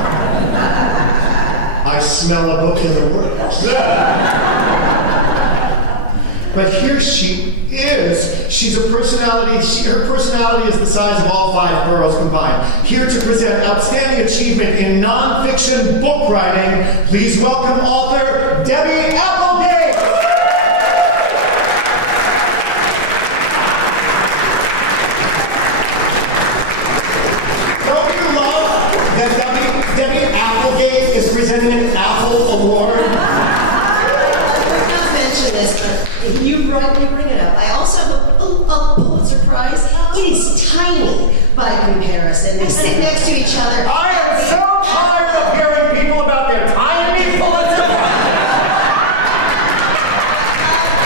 I smell a book in the works. But here she is. She's a personality. Her personality is the size of all 5 boroughs combined. Here to present outstanding achievement in nonfiction book writing, please welcome author Debbie Applegate. Don't you love that Debbie Applegate is presenting an Apple Award? You rightly bring it up. I also have a Pulitzer Prize. It is tiny by comparison. They sit next to each other. I am so tired of hearing people about their tiny Pulitzer Prize.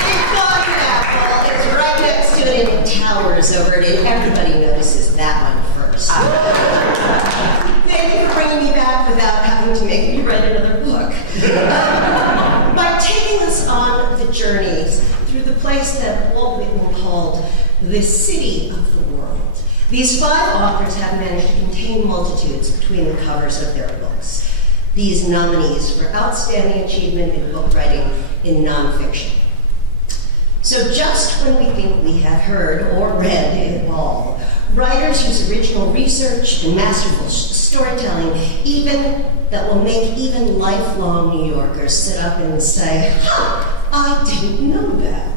Big Body Apple is right next to it and it towers over it, and everybody notices that one first. Thank you for bringing me back without having to make me write another book. By taking us on the journeys through the place that Walt Whitman called the city of the world, these 5 authors have managed to contain multitudes between the covers of their books. These nominees for outstanding achievement in book writing in nonfiction. So just when we think we have heard or read it all, writers whose original research and masterful storytelling that will make even lifelong New Yorkers sit up and say, I didn't know that.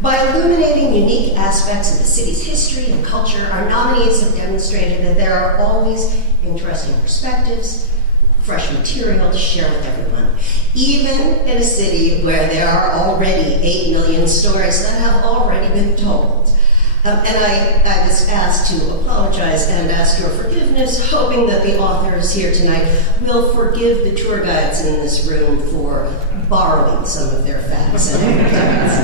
By illuminating unique aspects of the city's history and culture, our nominees have demonstrated that there are always interesting perspectives, fresh material to share with everyone, even in a city where there are already 8 million stories that have already been told. And I was asked to apologize and ask your forgiveness, hoping that the authors here tonight will forgive the tour guides in this room for borrowing some of their facts and anecdotes.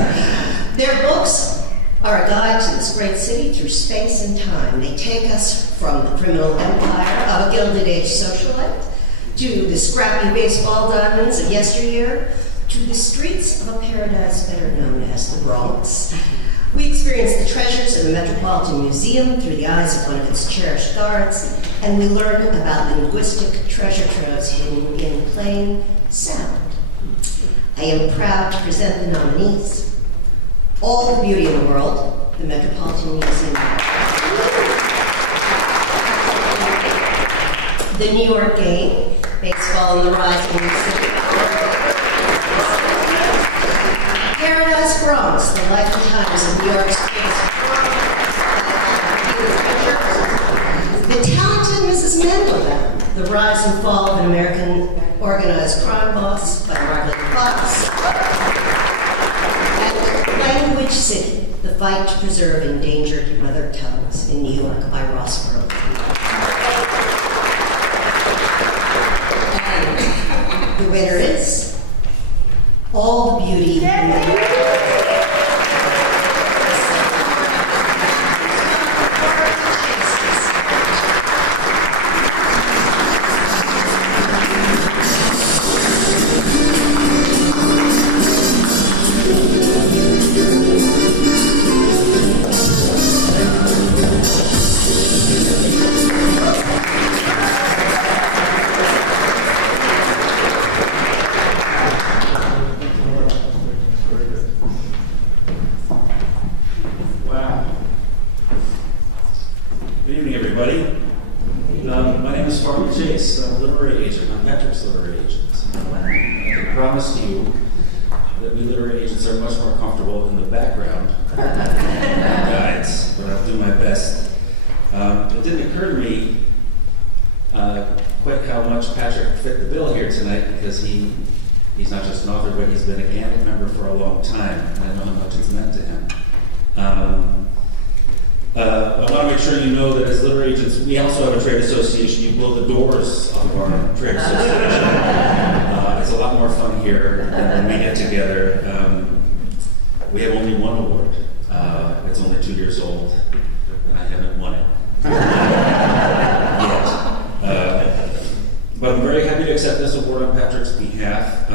Their books are a guide to this great city through space and time. They take us from the criminal empire of a Gilded Age socialite to the scrappy baseball diamonds of yesteryear to the streets of a paradise better known as the Bronx. We experience the treasures of the Metropolitan Museum through the eyes of one of its cherished guards, and we learn about linguistic treasure troves hidden in plain sound. I am proud to present the nominees. All the Beauty in the World, the Metropolitan Museum. The New York Game, Baseball and the Rise of New City. Paradise Bronx, the life and times of New York's greatest The Talented Mrs. Mendelbaum, the rise and fall of an American organized crime boss by Margaret Fox. And Language City, the fight to preserve endangered mother tongues in New York by Ross Perot. And the winner is All the Beauty in the World. I'm a literary agent. I'm Patrick's literary agent. I can promise you that we literary agents are much more comfortable in the background than guides, but I'll do my best. It didn't occur to me quite how much Patrick fit the bill here tonight, because he's not just an author, but he's been a GANYC member for a long time, and I know how much it's meant to him. I want to make sure you know that as literary agents, we also have a trade association. You blow the doors off of our trade association. It's a lot more fun here than when we get together. We have only one award. It's only 2 years old, and I haven't won it yet. But I'm very happy to accept this award on Patrick's behalf.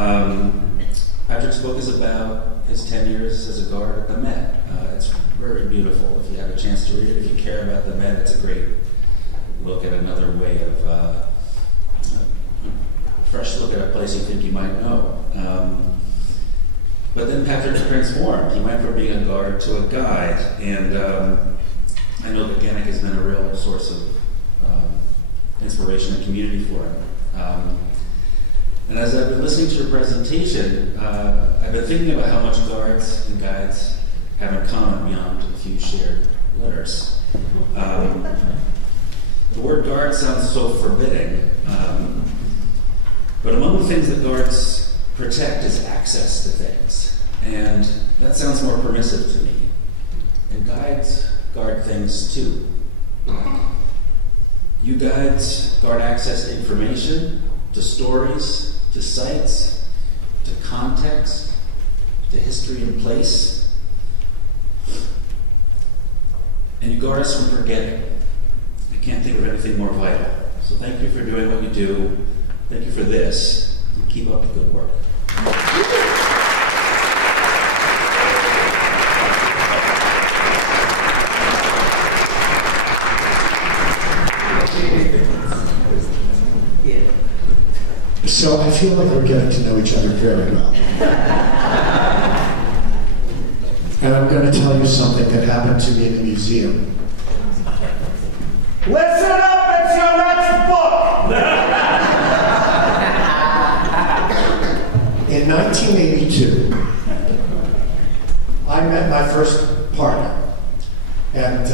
Patrick's book is about his 10 years as a guard at the Met. It's very beautiful. If you have a chance to read it, if you care about the Met, it's a great look at another way of, a fresh look at a place you think you might know. But then Patrick transformed. He went from being a guard to a guide, and I know that GANYC has been a real source of inspiration and community for him. And as I've been listening to your presentation, I've been thinking about how much guards and guides have in common beyond a few shared letters. The word guard sounds so forbidding, but among the things that guards protect is access to things, and that sounds more permissive to me. And guides guard things too. You guides guard access to information, to stories, to sites, to context, to history and place. And you guard us from forgetting. I can't think of anything more vital. So thank you for doing what you do. Thank you for this. Keep up the good work. So I feel like we're getting to know each other very well. And I'm going to tell you something that happened to me in a museum. Listen up, it's your next book! In 1982, I met my first partner, and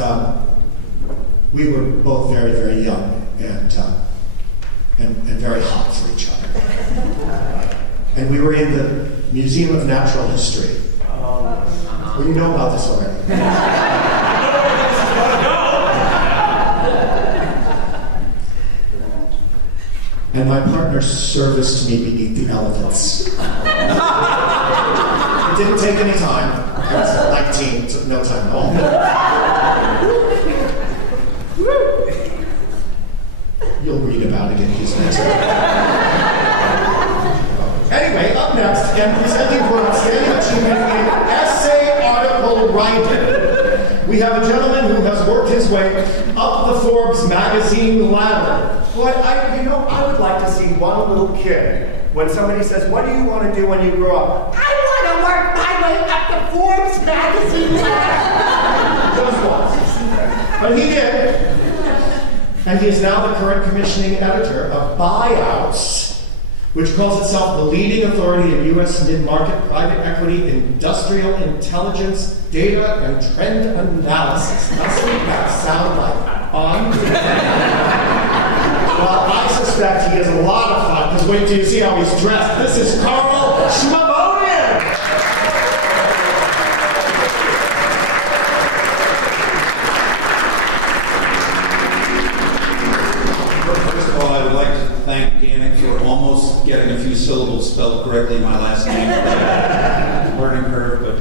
we were both very, very young and very hot for each other. And we were in the Museum of Natural History. Well, you know about this already. And my partner serviced me beneath the elephants. It didn't take any time. I was 19, took no time at all. You'll read about it in his next book. Anyway, up next, and presenting for outstanding achievement in essay article writing, we have a gentleman who has worked his way up the Forbes magazine ladder. Boy, I would like to see one little kid when somebody says, "What do you want to do when you grow up?" "I want to work my way up the Forbes magazine ladder." Just once. But he did. And he is now the current commissioning editor of Buyouts, which calls itself the leading authority in U.S. mid-market private equity, industrial intelligence, data, and trend analysis. Doesn't that sound like fun? Well, I suspect he has a lot of fun, because wait till you see how he's dressed. This is Carl Schmabodian! First of all, I would like to thank GANYC for almost getting a few syllables spelled correctly in my last name. Learning curve, but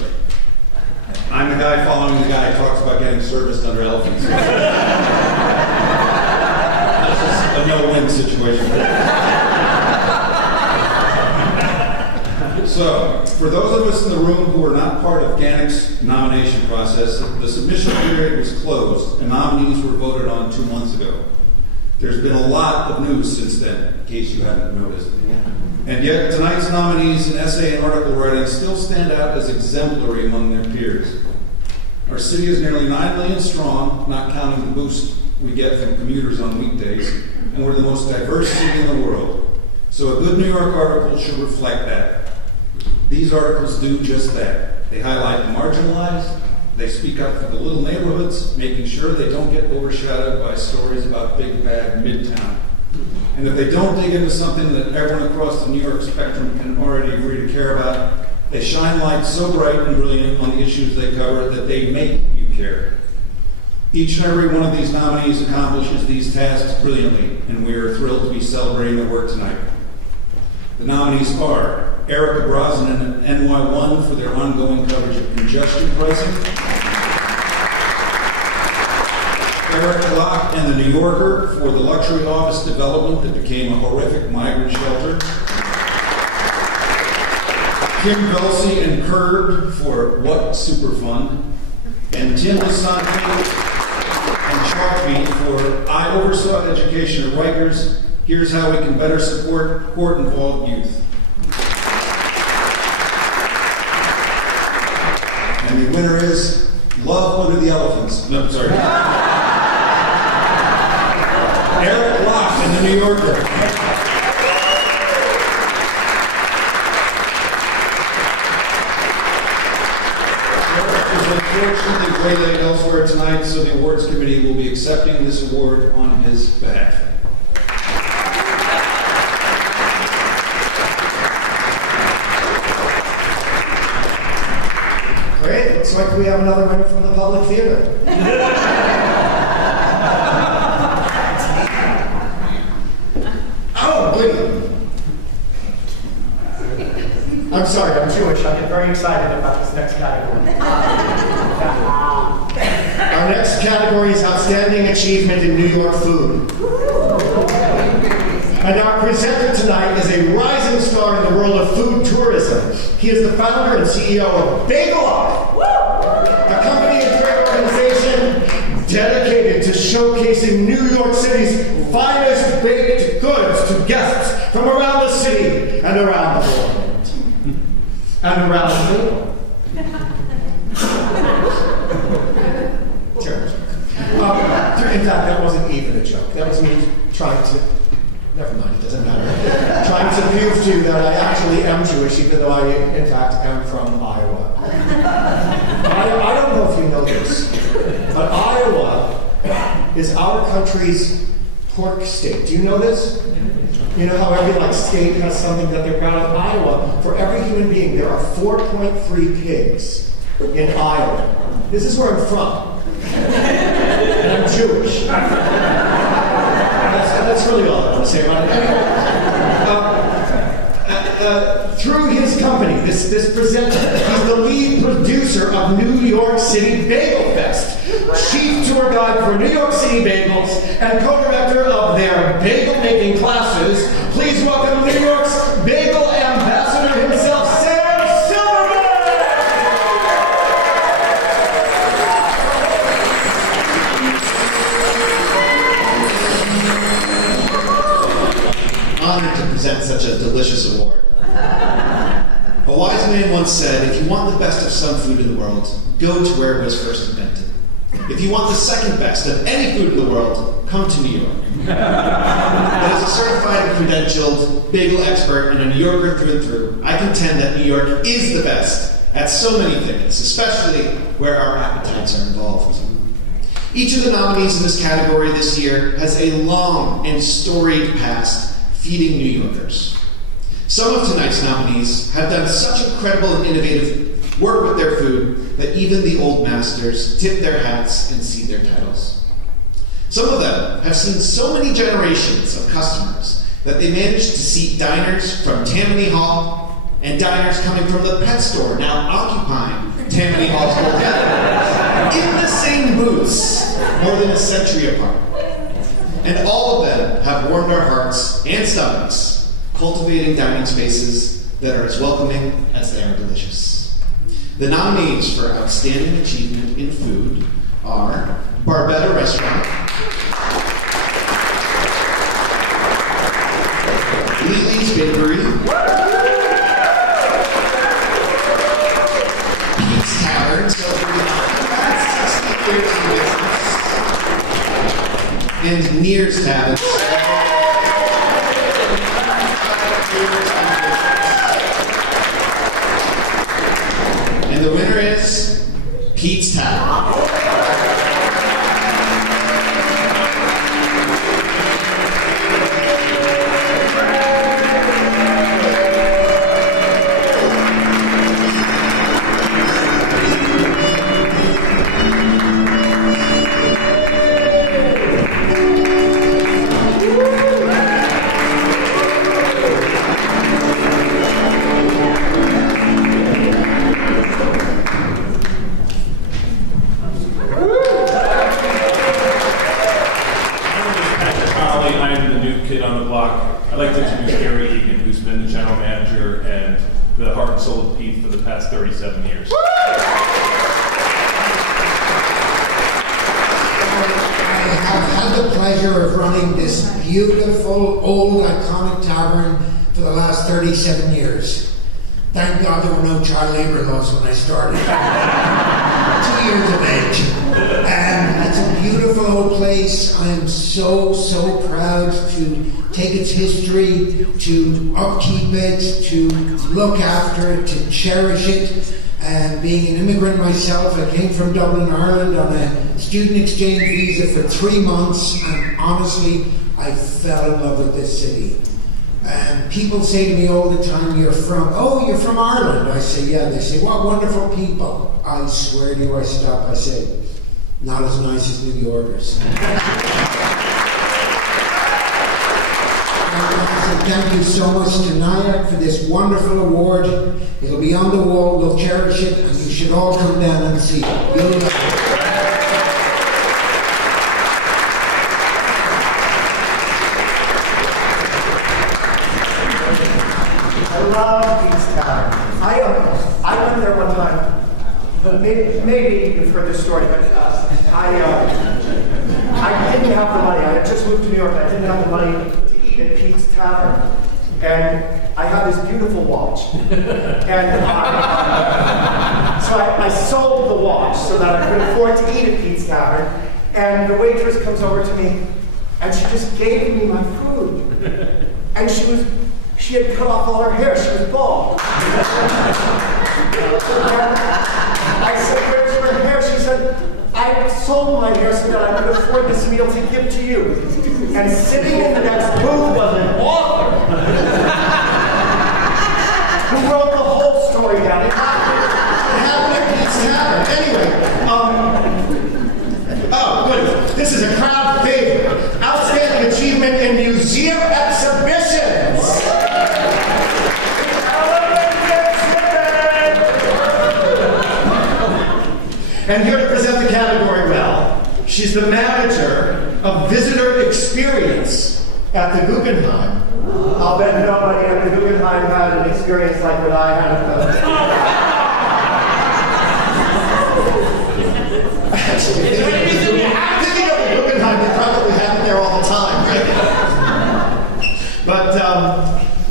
I'm the guy following the guy who talks about getting serviced under elephants. That's just a no-win situation. So, for those of us in the room who are not part of GANYC's nomination process, the submission period was closed and nominees were voted on 2 months ago. There's been a lot of news since then, in case you haven't noticed. And yet, tonight's nominees in essay and article writing still stand out as exemplary among their peers. Our city is nearly 9 million strong, not counting the boost we get from commuters on weekdays. and we're the most diverse city in the world. So a good New York article should reflect that. These articles do just that. They highlight the marginalized, they speak up for the little neighborhoods, making sure they don't get overshadowed by stories about big bad Midtown. And if they don't dig into something that everyone across the New York spectrum can already agree to care about, they shine light so bright and brilliant on the issues they cover that they make you care. Each and every one of these nominees accomplishes these tasks brilliantly, and we are thrilled to be celebrating their work tonight. The nominees are Erica Brosnan and NY1 for their ongoing coverage of congestion pricing, Eric Locke and The New Yorker for the luxury office development that became a horrific migrant shelter, Kim Velsey and Curb for What Superfund, and Tim DeSanti and Chalkbeat for I Oversaw Education at Rikers. Here's how we can better support court-involved youth. And the winner is Love Under the Elephants. No, sorry. Eric Locke in The New Yorker. Unfortunately waylaid elsewhere tonight, so the awards committee will be accepting this award on his behalf. Great, looks like we have another winner from the public theater. Oh, goody. I'm sorry, I'm Jewish. I get very excited about this next category. Our next category is Outstanding Achievement in New York Food. And our presenter tonight is a rising star in the world of food tourism. He is the founder and CEO of Bagel Up, a company and trade organization dedicated to showcasing New York City's finest baked goods to guests from around the city and around the world. And around the world. In fact, that wasn't even a joke. That was me trying to, never mind, it doesn't matter. Trying to prove to you that I actually am Jewish, even though I, in fact, am from Iowa. I don't know if you know this, but Iowa is our country's pork state. Do you know this? You know how every state has something that they're proud of? Iowa, for every human being, there are 4.3 pigs in Iowa. This is where I'm from. And I'm Jewish. That's really all I want to say about it. Through his company, this presenter, he's the lead producer of New York City Bagel Fest, chief tour guide for New York City Bagels, and co-director of their bagel-making classes. Please welcome New York's bagel ambassador himself, Sam Silverman! Honored to present such a delicious award. A wise man once said, if you want the best of some food in the world, go to where it was first invented. If you want the second best of any food in the world, come to New York. But as a certified and credentialed bagel expert and a New Yorker through and through, I contend that New York is the best at so many things, especially where our appetites are involved. Each of the nominees in this category this year has a long and storied past feeding New Yorkers. Some of tonight's nominees have done such incredible and innovative work with their food that even the old masters tip their hats and cede their titles. Some of them have seen so many generations of customers that they managed to seat diners from Tammany Hall and diners coming from the pet store now occupying Tammany Hall's hotel in the same booths more than a century apart. And all of them have warmed our hearts and stomachs, cultivating dining spaces that are as welcoming as they are delicious. The nominees for Outstanding Achievement in Food are Barbetta Restaurant, Lily's Bakery, Pete's Tavern, celebrating 60 years in business, and Near's Tavern. And the winner is Pete's Tavern. I'd like to introduce Gary Egan, who's been the general manager and the heart and soul of Pete for the past 37 years. I have had the pleasure of running this beautiful, old, iconic tavern for the last 37 years. Thank God there were no child labor laws when I started. 2 years of age. And it's a beautiful old place. I am so proud to take its history, to upkeep it, to look after it, to cherish it. And being an immigrant myself, I came from Dublin, Ireland on a student exchange visa for 3 months, and honestly, I fell in love with this city. And people say to me all the time, you're from Ireland. I say, yeah. They say, what wonderful people. I swear to you, I stop, I say, not as nice as New Yorkers. Thank you so much to NYAC for this wonderful award. It'll be on the wall, we'll cherish it, and you should all come down and see it. You'll love it. I love Pete's Tavern. I went there one time. Maybe you've heard this story, but I didn't have the money. I had just moved to New York. I didn't have the money to eat at Pete's Tavern, and I had this beautiful watch. And so I sold the watch so that I could afford to eat at Pete's Tavern. And the waitress comes over to me, and she just gave me my food. And she had cut off all her hair. She was bald. I said, where's your hair? She said, I sold my hair so that I could afford this meal to give to you. And sitting in the next booth was an author who wrote the whole story down. It happened at Pete's Tavern. Anyway, oh, good. This is a crowd favorite. Outstanding achievement in museum exhibitions. And here to present the category well, she's the manager of visitor experience at the Guggenheim. I'll bet nobody at the Guggenheim had an experience like what I had at the... Actually, thinking of the Guggenheim, they probably have it there all the time, right? But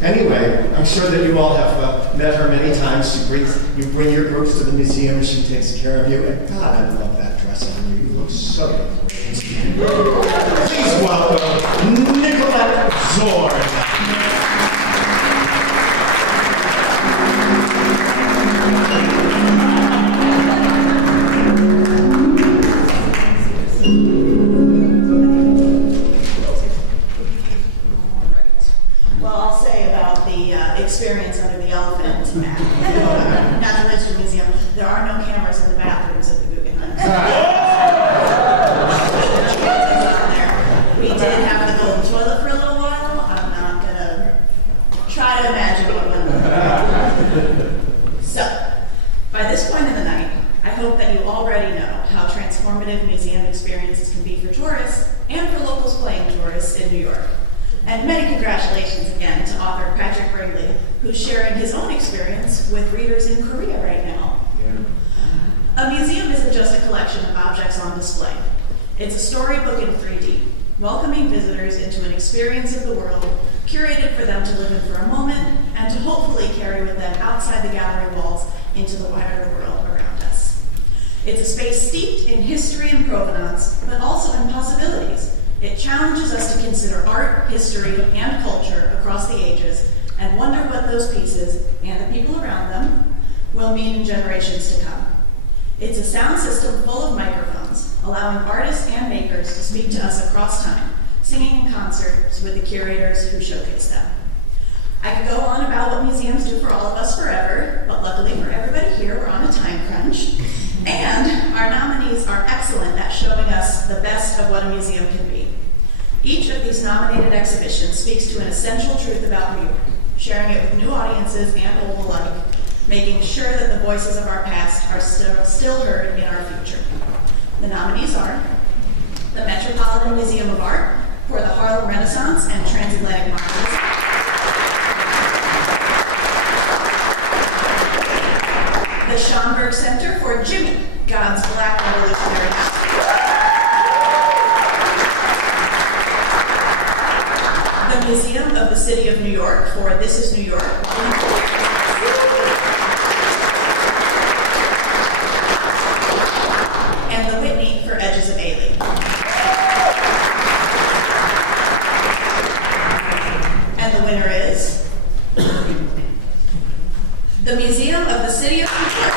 anyway, I'm sure that you all have met her many times. You bring your groups to the museum and she takes care of you. And God, I love that dress on you. You look so good. Please welcome Nicolette Zorn. Experience under the elephant at Natural History Museum. There are no cameras in the bathrooms at the Guggenheim. We did have the golden toilet for a little while. I'm not going to try to imagine what went on. So, by this point in the night, I hope that you already know how transformative museum experiences can be for tourists and for locals playing tourists in New York. And many congratulations again to author Patrick Bringley, who's sharing his own experience with readers in Korea right now. A museum isn't just a collection of objects on display. It's a storybook in 3D, welcoming visitors into an experience of the world, curated for them to live in for a moment, and to hopefully carry with them outside the gallery walls into the wider world around us. It's a space steeped in history and provenance, but also in possibilities. It challenges us to consider art, history, and culture across the ages and wonder what those pieces, and the people around them, will mean in generations to come. It's a sound system full of microphones, allowing artists and makers to speak to us across time, singing in concerts with the curators who showcase them. I could go on about what museums do for all of us forever, but luckily for everybody here, we're on a time crunch. And our nominees are excellent at showing us the best of what a museum can be. Each of these nominated exhibitions speaks to an essential truth about New York, sharing it with new audiences and old alike, making sure that the voices of our past are still heard in our future. The nominees are the Metropolitan Museum of Art for the Harlem Renaissance and Transatlantic Modernism, the Schomburg Center for Jimmy, God's Black Revolutionary House, the Museum of the City of New York for This Is New York, and the Whitney for Edges of Aileen. And the winner is the Museum of the City of New York.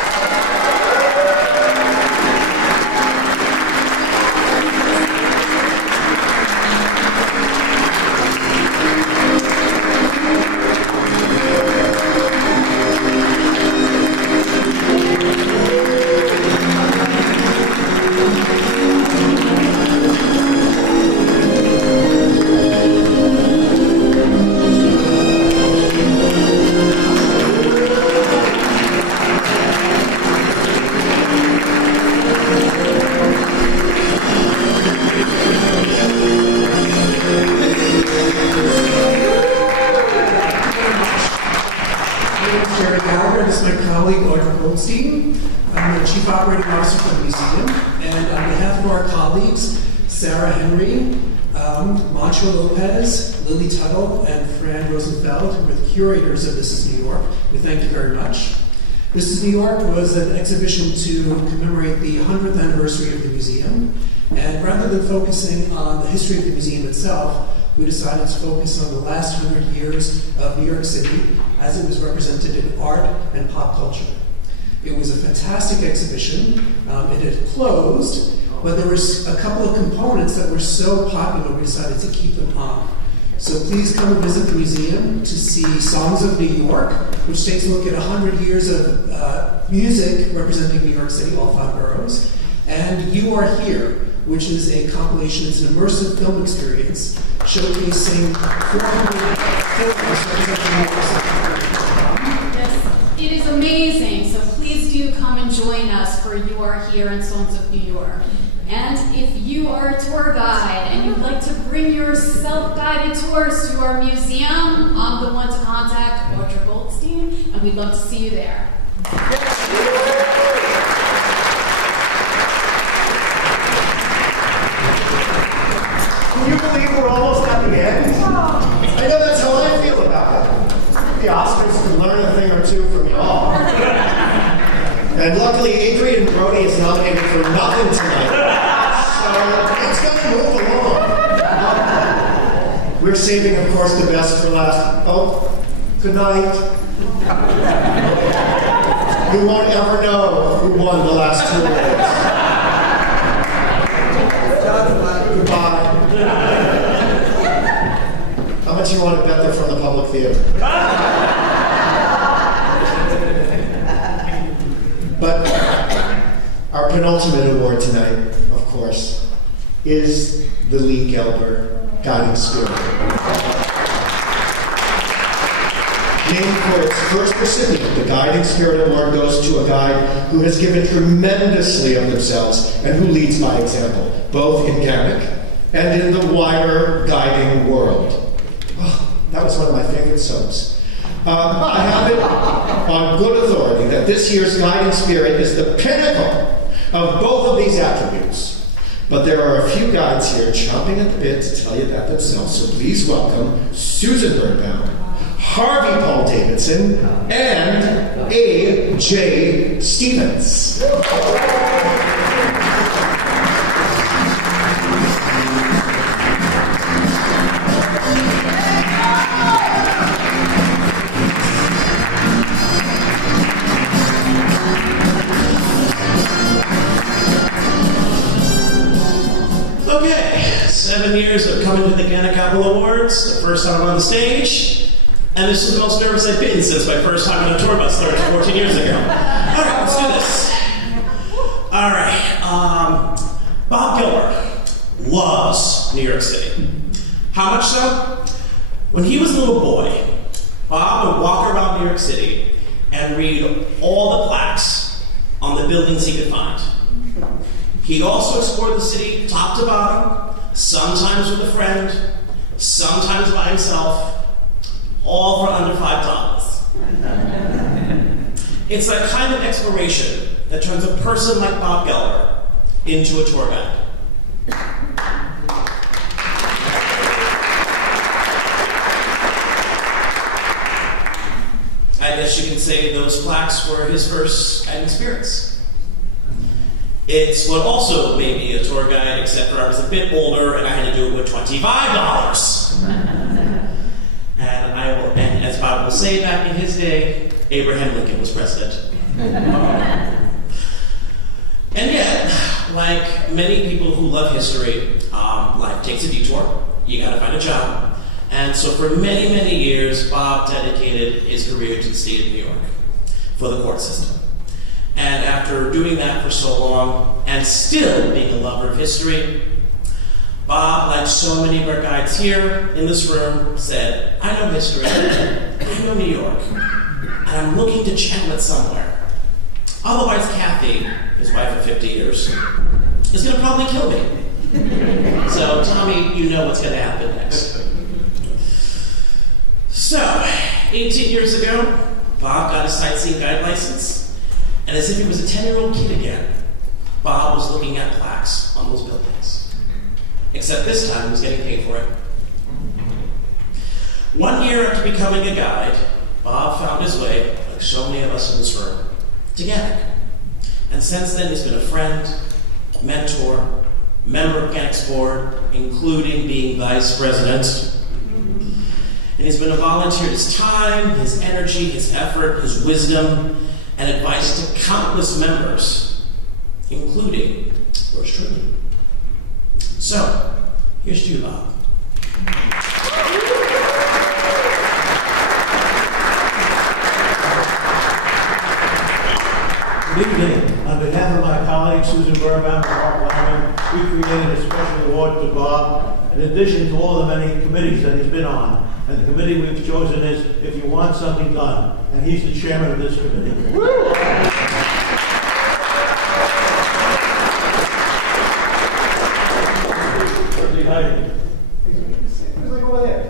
I'm the Chief Operating Officer for the museum, and on behalf of our colleagues, Sarah Henry, Mancho Lopez, Lily Tuttle, and Fran Rosenfeld, who are the curators of This Is New York, we thank you very much. This Is New York was an exhibition to commemorate the 100th anniversary of the museum, and rather than focusing on the history of the museum itself, we decided to focus on the last 100 years of New York City as it was represented in art and pop culture. It was a fantastic exhibition. It had closed, but there was a couple of components that were so popular we decided to keep them on. So please come and visit the museum to see Songs of New York, which takes a look at 100 years of music representing New York City, all 5 boroughs. And You Are Here, which is a compilation, it's an immersive film experience showcasing 400 films representing New York City. Yes, it is amazing. So please do come and join us for You Are Here and Songs of New York. And if you are a tour guide and you'd like to bring your self-guided tours to our museum, I'm the one to contact, Audra Goldstein, and we'd love to see you there. Can you believe we're almost at the end? I know that's how I feel about it. The Oscars can learn a thing or two from y'all. And luckily, Adrian Brody is nominated for nothing tonight. So it's going to move along. We're saving, of course, the best for last. Oh, good night. You won't ever know who won the last 2 awards. Goodbye. How much you want to bet they're from the public theater? But our penultimate award tonight, of course, is the Lee Gelber Guiding Spirit. Named for its first recipient, the Guiding Spirit Award goes to a guide who has given tremendously of themselves and who leads by example, both in GANYC and in the wider guiding world. Oh, that was one of my favorite soaps. I have it on good authority that this year's Guiding Spirit is the pinnacle of both of these attributes. But there are a few guides here chomping at the bit to tell you that themselves, so please welcome Susan Birnbaum, Harvey Paul Davidson, and A.J. Stevens. 37 years of coming to the GANYC Apple Awards, the first time I'm on the stage, and this is the most nervous I've been since my first time on a tour bus 14 years ago. All right, let's do this. All right, Bob Gelber loves New York City. How much so? When he was a little boy, Bob would walk around New York City and read all the plaques on the buildings he could find. He'd also explore the city top to bottom, sometimes with a friend, sometimes by himself, all for under $5. It's that kind of exploration that turns a person like Bob Gelber into a tour guide. I guess you can say those plaques were his first guiding experience. It's what also made me a tour guide, except for I was a bit older and I had to do it with $25. And as Bob will say, back in his day, Abraham Lincoln was president. And yet, like many people who love history, life takes a detour. You gotta find a job. And so for many, many years, Bob dedicated his career to the state of New York for the court system. And after doing that for so long, and still being a lover of history, Bob, like so many of our guides here in this room, said, I know history, I know New York, and I'm looking to channel it somewhere. Otherwise, Kathy, his wife of 50 years, is gonna probably kill me. So, Tommy, you know what's gonna happen next. So, 18 years ago, Bob got a sightseeing guide license, and as if he was a 10-year-old kid again, Bob was looking at plaques on those buildings. Except this time, he was getting paid for it. 1 year after becoming a guide, Bob found his way, like so many of us in this room, to GANYC. And since then, he's been a friend, mentor, member of GANYC's board, including being vice president. And he's been a volunteer his time, his energy, his effort, his wisdom, and advice to countless members, including yours truly. So, here's to you, Bob. Good evening. On behalf of my colleagues, Susan Burbank and Mark Lyman, we created a special award to Bob, in addition to all the many committees that he's been on. And the committee we've chosen is If You Want Something Done. And he's the chairman of this committee. Where's he hiding? He's like over there.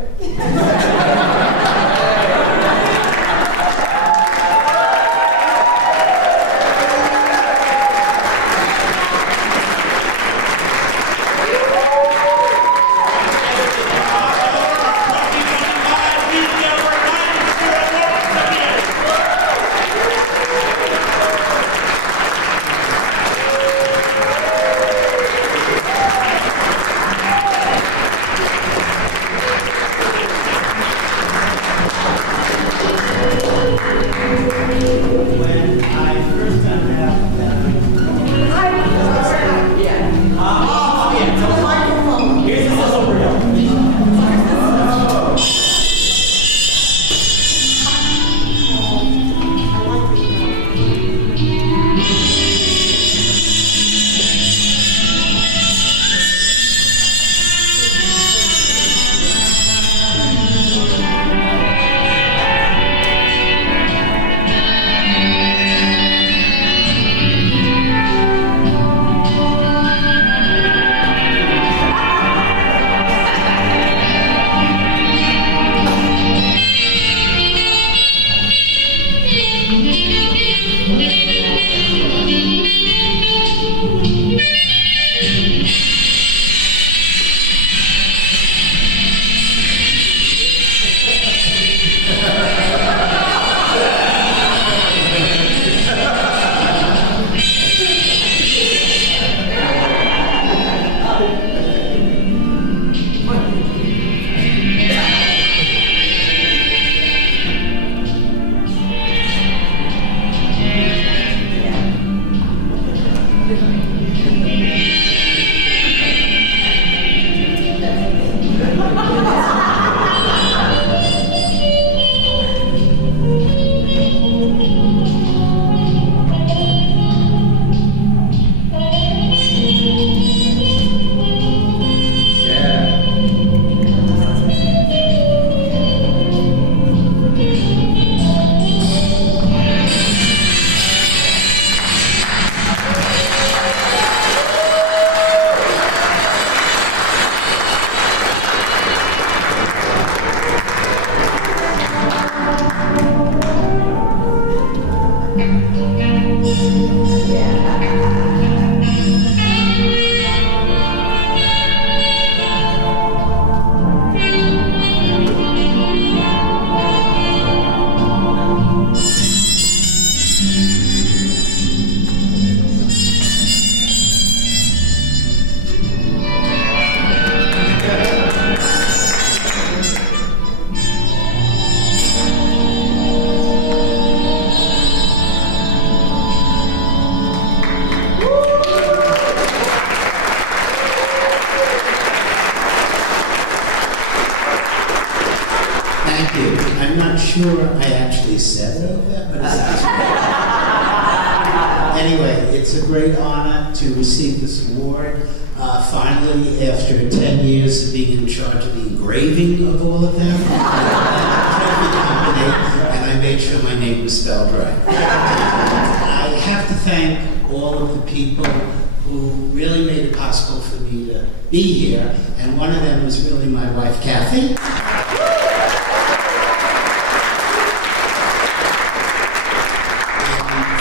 I'm not sure I actually said all of that, but it's anyway, it's a great honor to receive this award. Finally, after 10 years of being in charge of the engraving of all of them, and I made sure my name was spelled right. I have to thank all of the people who really made it possible for me to be here, and one of them was really my wife, Kathy.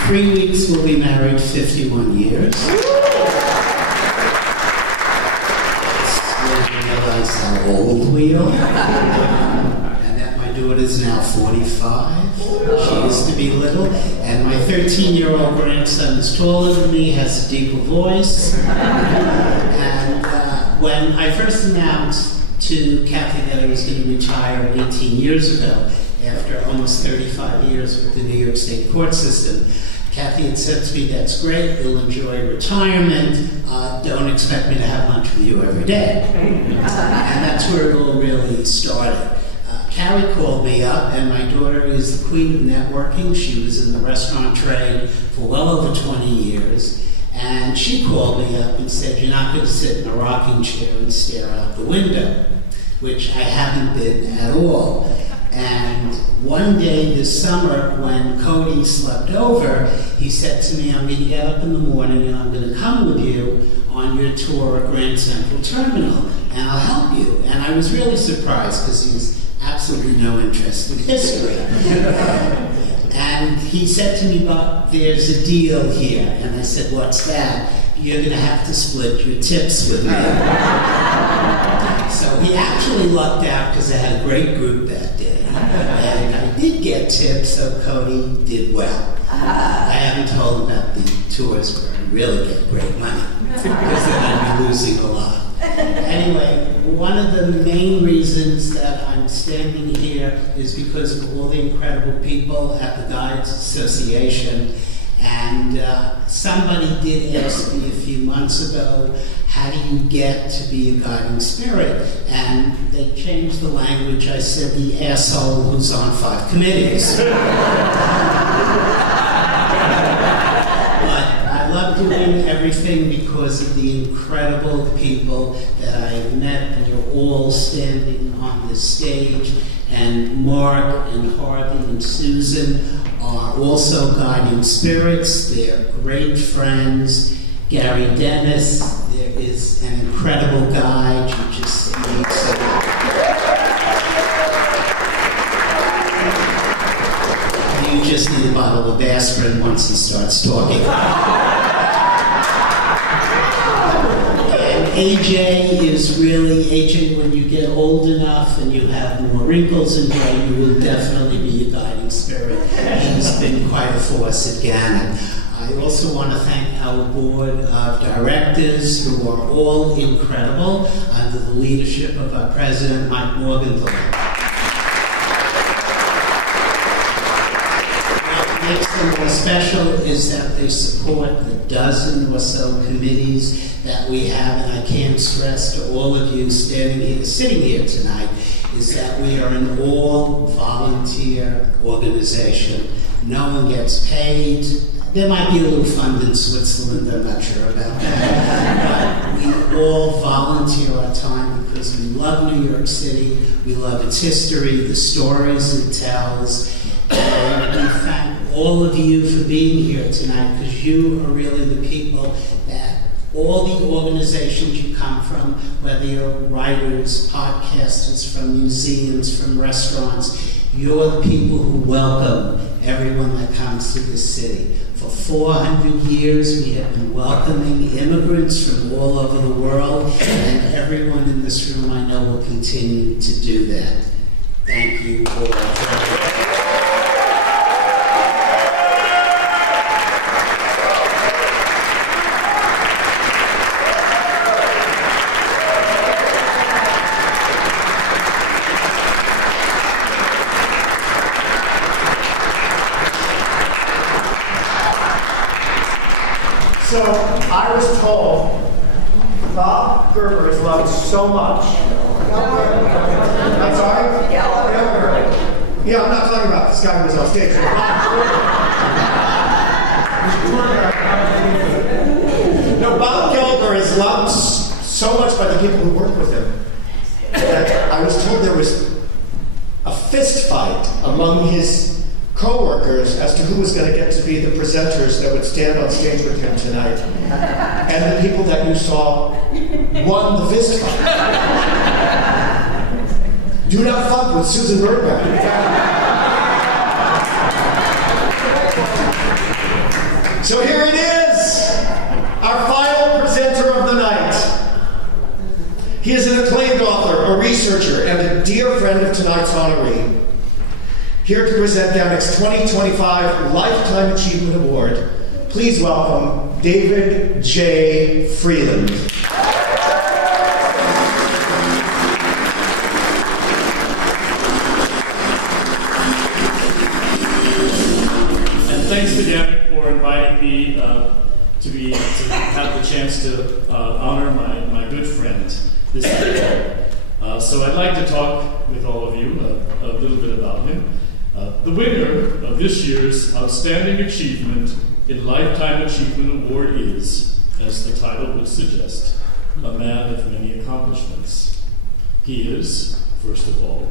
3 weeks we'll be married 51 years. We'll realize how old we are. And that my daughter's now 45. She used to be little. And my 13-year-old grandson is taller than me, has a deeper voice. And when I first announced to Kathy that I was going to retire 18 years ago, after almost 35 years with the New York State court system, Kathy had said to me, "That's great, you'll enjoy retirement, don't expect me to have lunch with you every day." And that's where it all really started. Carrie called me up, and my daughter is the queen of networking. She was in the restaurant trade for well over 20 years. And she called me up and said, "You're not going to sit in a rocking chair and stare out the window," which I haven't been at all. And one day this summer, when Cody slept over, he said to me, "I'm going to get up in the morning and I'm going to come with you on your tour at Grand Central Terminal, and I'll help you." And I was really surprised because he has absolutely no interest in history. And he said to me, "But there's a deal here." And I said, "What's that?" "You're going to have to split your tips with me." So he actually lucked out because I had a great group that day. And I did get tips, so Cody did well. I haven't told him about the tours where I really get great money, because then I'd be losing a lot. Anyway, one of the main reasons that I'm standing here is because of all the incredible people at the Guides Association. And somebody did ask me a few months ago, "How do you get to be a guiding spirit?" And they changed the language. I said, "The asshole who's on 5 committees." But I love doing everything because of the incredible people that I have met, and you're all standing on this stage. And Mark and Harvey and Susan are also guiding spirits. They're great friends. Gary Dennis, there is an incredible guide. You just need to... You just need a bottle of aspirin once he starts talking. And AJ is really, AJ, when you get old enough and you have more wrinkles in your, you will definitely be a guiding spirit. He's been quite a force at GANYC. I also want to thank our board of directors, who are all incredible, under the leadership of our president, Mike Morgenthau. What makes them more special is that they support the dozen or so committees that we have, and I can't stress to all of you sitting here tonight, is that we are an all-volunteer organization. No one gets paid. There might be a little fund in Switzerland, I'm not sure about that. But we all volunteer our time because we love New York City, we love its history, the stories it tells, and we thank all of you for being here tonight, because you are really the people that all the organizations you come from, whether you're writers, podcasters, from museums, from restaurants, you're the people who welcome everyone that comes to this city. For 400 years, we have been welcoming immigrants from all over the world, and everyone in this room I know will continue to do that. Thank you all. So I was told Bob Gelber is loved so much. I'm sorry? Yeah, I'm not talking about this guy who was on stage. No, Bob Gelber is loved so much by the people who work with him that I was told there was a fist fight among his co-workers as to who was going to get to be the presenters that would stand on stage with him tonight. And the people that you saw won the fist fight. Do not fuck with Susan Bergman. So here it is, our final presenter of the night. He is an acclaimed author, a researcher, and a dear friend of tonight's honoree. Here to present GANYC's 2025 Lifetime Achievement Award, please welcome David J. Freeland. And thanks to GANYC for inviting me to have the chance to honor my good friend this evening. So I'd like to talk with all of you a little bit about him. The winner of this year's Outstanding Achievement in Lifetime Achievement Award is, as the title would suggest, a man of many accomplishments. He is, first of all,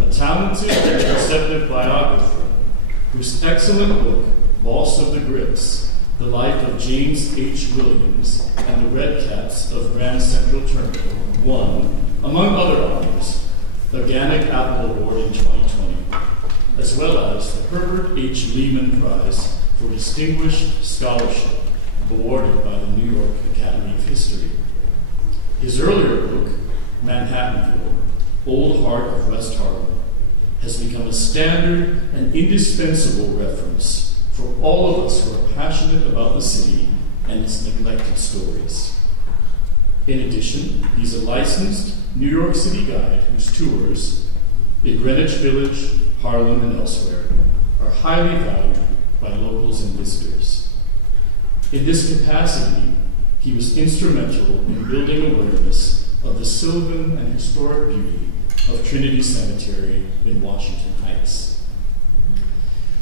a talented and perceptive biographer whose excellent book, Boss of the Grips, The Life of James H. Williams and the Red Caps of Grand Central Terminal, won, among other honors, the GANYC Apple Award in 2020, as well as the Herbert H. Lehman Prize for Distinguished Scholarship, awarded by the New York Academy of History. His earlier book, Manhattanville, Old Heart of West Harlem, has become a standard and indispensable reference for all of us who are passionate about the city and its neglected stories. In addition, he's a licensed New York City guide whose tours in Greenwich Village, Harlem, and elsewhere are highly valued by locals and visitors. In this capacity, he was instrumental in building awareness of the sylvan and historic beauty of Trinity Cemetery in Washington Heights.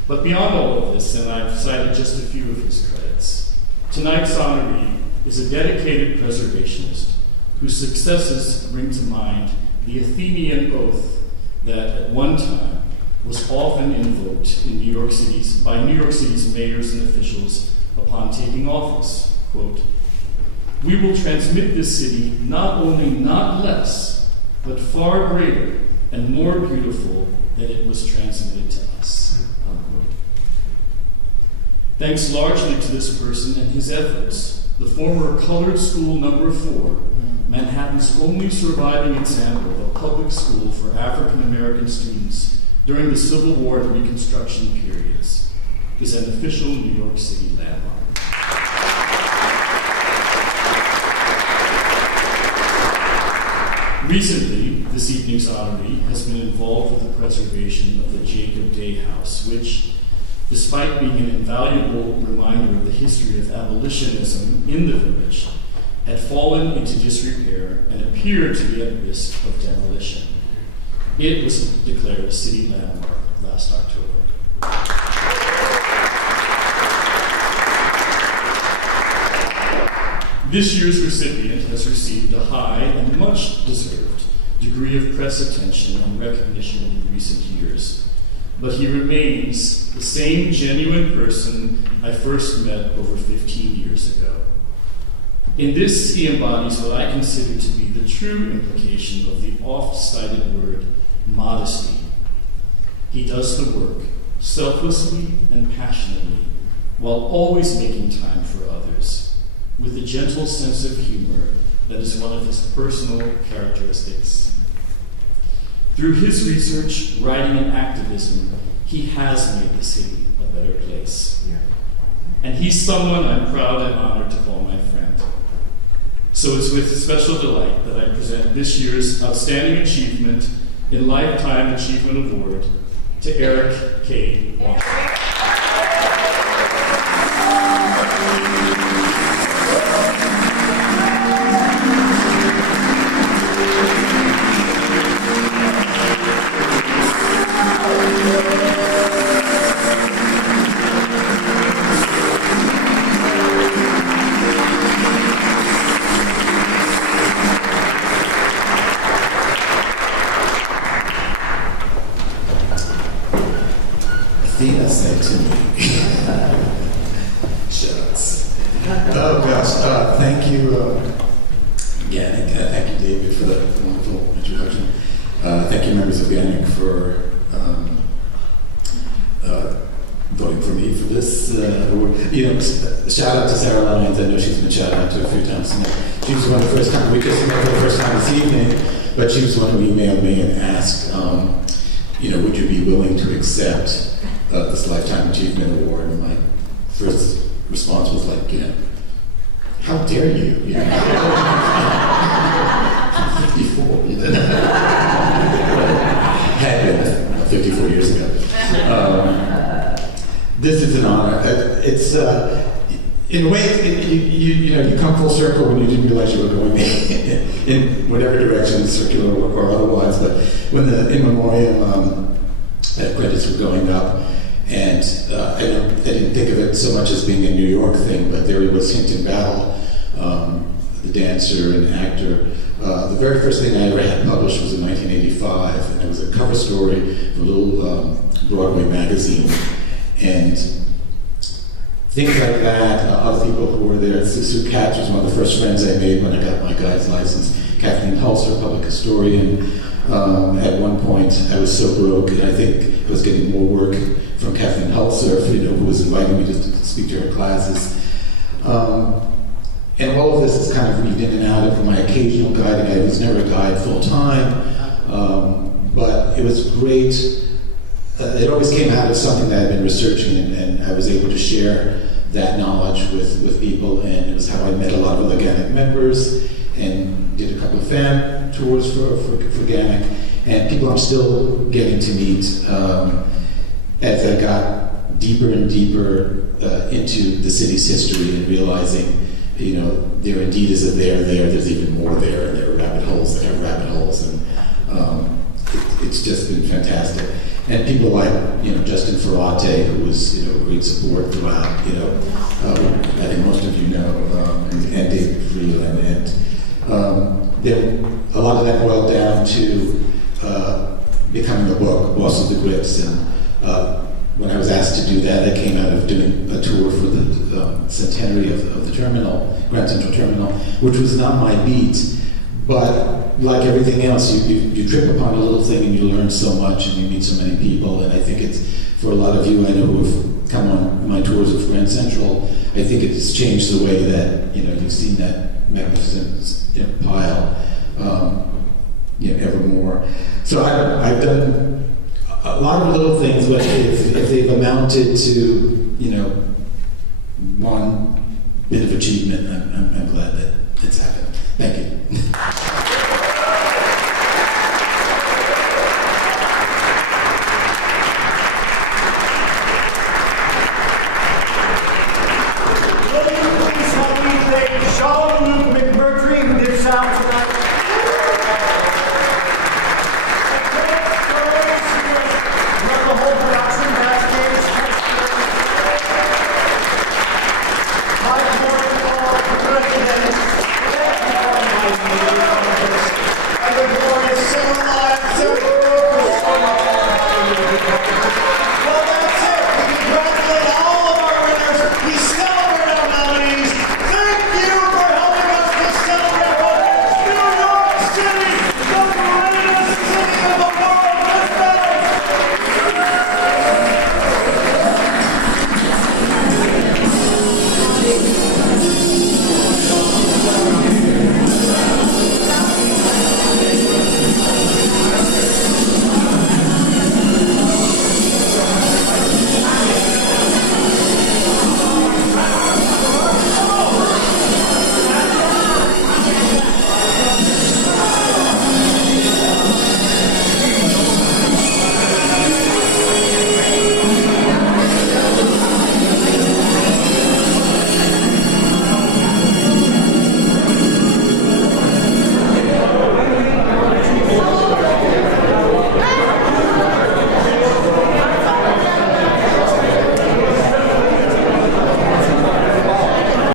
But beyond all of this, and I've cited just a few of his credits, tonight's honoree is a dedicated preservationist whose successes bring to mind the Athenian oath that at one time was often invoked in by New York City's mayors and officials upon taking office. Quote, "We will transmit this city not only not less, but far greater and more beautiful than it was transmitted to us." Unquote. Thanks largely to this person and his efforts, the former Colored School No. 4, Manhattan's only surviving example of a public school for African American students during the Civil War and Reconstruction periods, is an official New York City landmark. Recently, this evening's honoree has been involved with the preservation of the Jacob Day House, which, despite being an invaluable reminder of the history of abolitionism in the village, had fallen into disrepair and appeared to be at risk of demolition. It was declared a city landmark last October. This year's recipient has received a high and much deserved degree of press attention and recognition in recent years, but he remains the same genuine person I first met over 15 years ago. In this, he embodies what I consider to be the true implication of the oft-cited word modesty. He does the work, selflessly and passionately, while always making time for others, with a gentle sense of humor that is one of his personal characteristics. Through his research, writing, and activism, he has made the city a better place. And he's someone I'm proud and honored to call my friend. So it's with special delight that I present this year's Outstanding Achievement in Lifetime Achievement Award to Eric K. Walker. Athena said to me, shucks. Oh gosh, thank you, GANYC, thank you David for the wonderful introduction. Thank you members of GANYC for voting for me for this award. You know, shout out to Sarah Lyons, I know she's been shouted out to a few times tonight. She was one of the first time, we just met for the first time this evening, but she was one who emailed me and asked, you know, would you be willing to accept this Lifetime Achievement Award? And my first response was like, you know, how dare you? You know, I'm 54, you know. Had been 54 years ago. This is an honor. It's in a way, you know, you come full circle when you didn't realize you were going in whatever direction, circular or otherwise. But when the in memoriam credits were going up, and I didn't think of it so much as being a New York thing, but there he was, Hinton Battle, the dancer and actor. The very first thing I ever had published was in 1985, and it was a cover story for a little Broadway magazine. And things like that, other people who were there. Sue Katz was one of the first friends I made when I got my guide's license. Kathleen Hulser, public historian. At one point, I was so broke, and I think I was getting more work from Kathleen Hulser, you know, who was inviting me to speak to her classes. And all of this is kind of weaved in and out of my occasional guiding. I was never a guide full time, but it was great. It always came out of something that I'd been researching, and I was able to share that knowledge with people, and it was how I met a lot of other GANYC members and did a couple of fan tours for GANYC, and people I'm still getting to meet as I got deeper and deeper into the city's history and realizing, you know, there indeed is a there's even more there, and there are rabbit holes that have rabbit holes, and it's just been fantastic. And people like, you know, Justin Ferrate, who was, you know, great support throughout, you know, I think most of you know, and David Freeland, and a lot of that boiled down to becoming a book, Boss of the Grips, and when I was asked to do that, I came out of doing a tour for the centenary of the terminal, Grand Central Terminal, which was not my beat. But like everything else, you trip upon a little thing and you learn so much and you meet so many people. And I think it's, for a lot of you I know who have come on my tours of Grand Central, I think it's changed the way that, you know, you've seen that magnificent, you know, pile, you know, ever more. So I've done a lot of little things, but if they've amounted to, you know, one bit of achievement, I'm glad that it's happened. Thank you.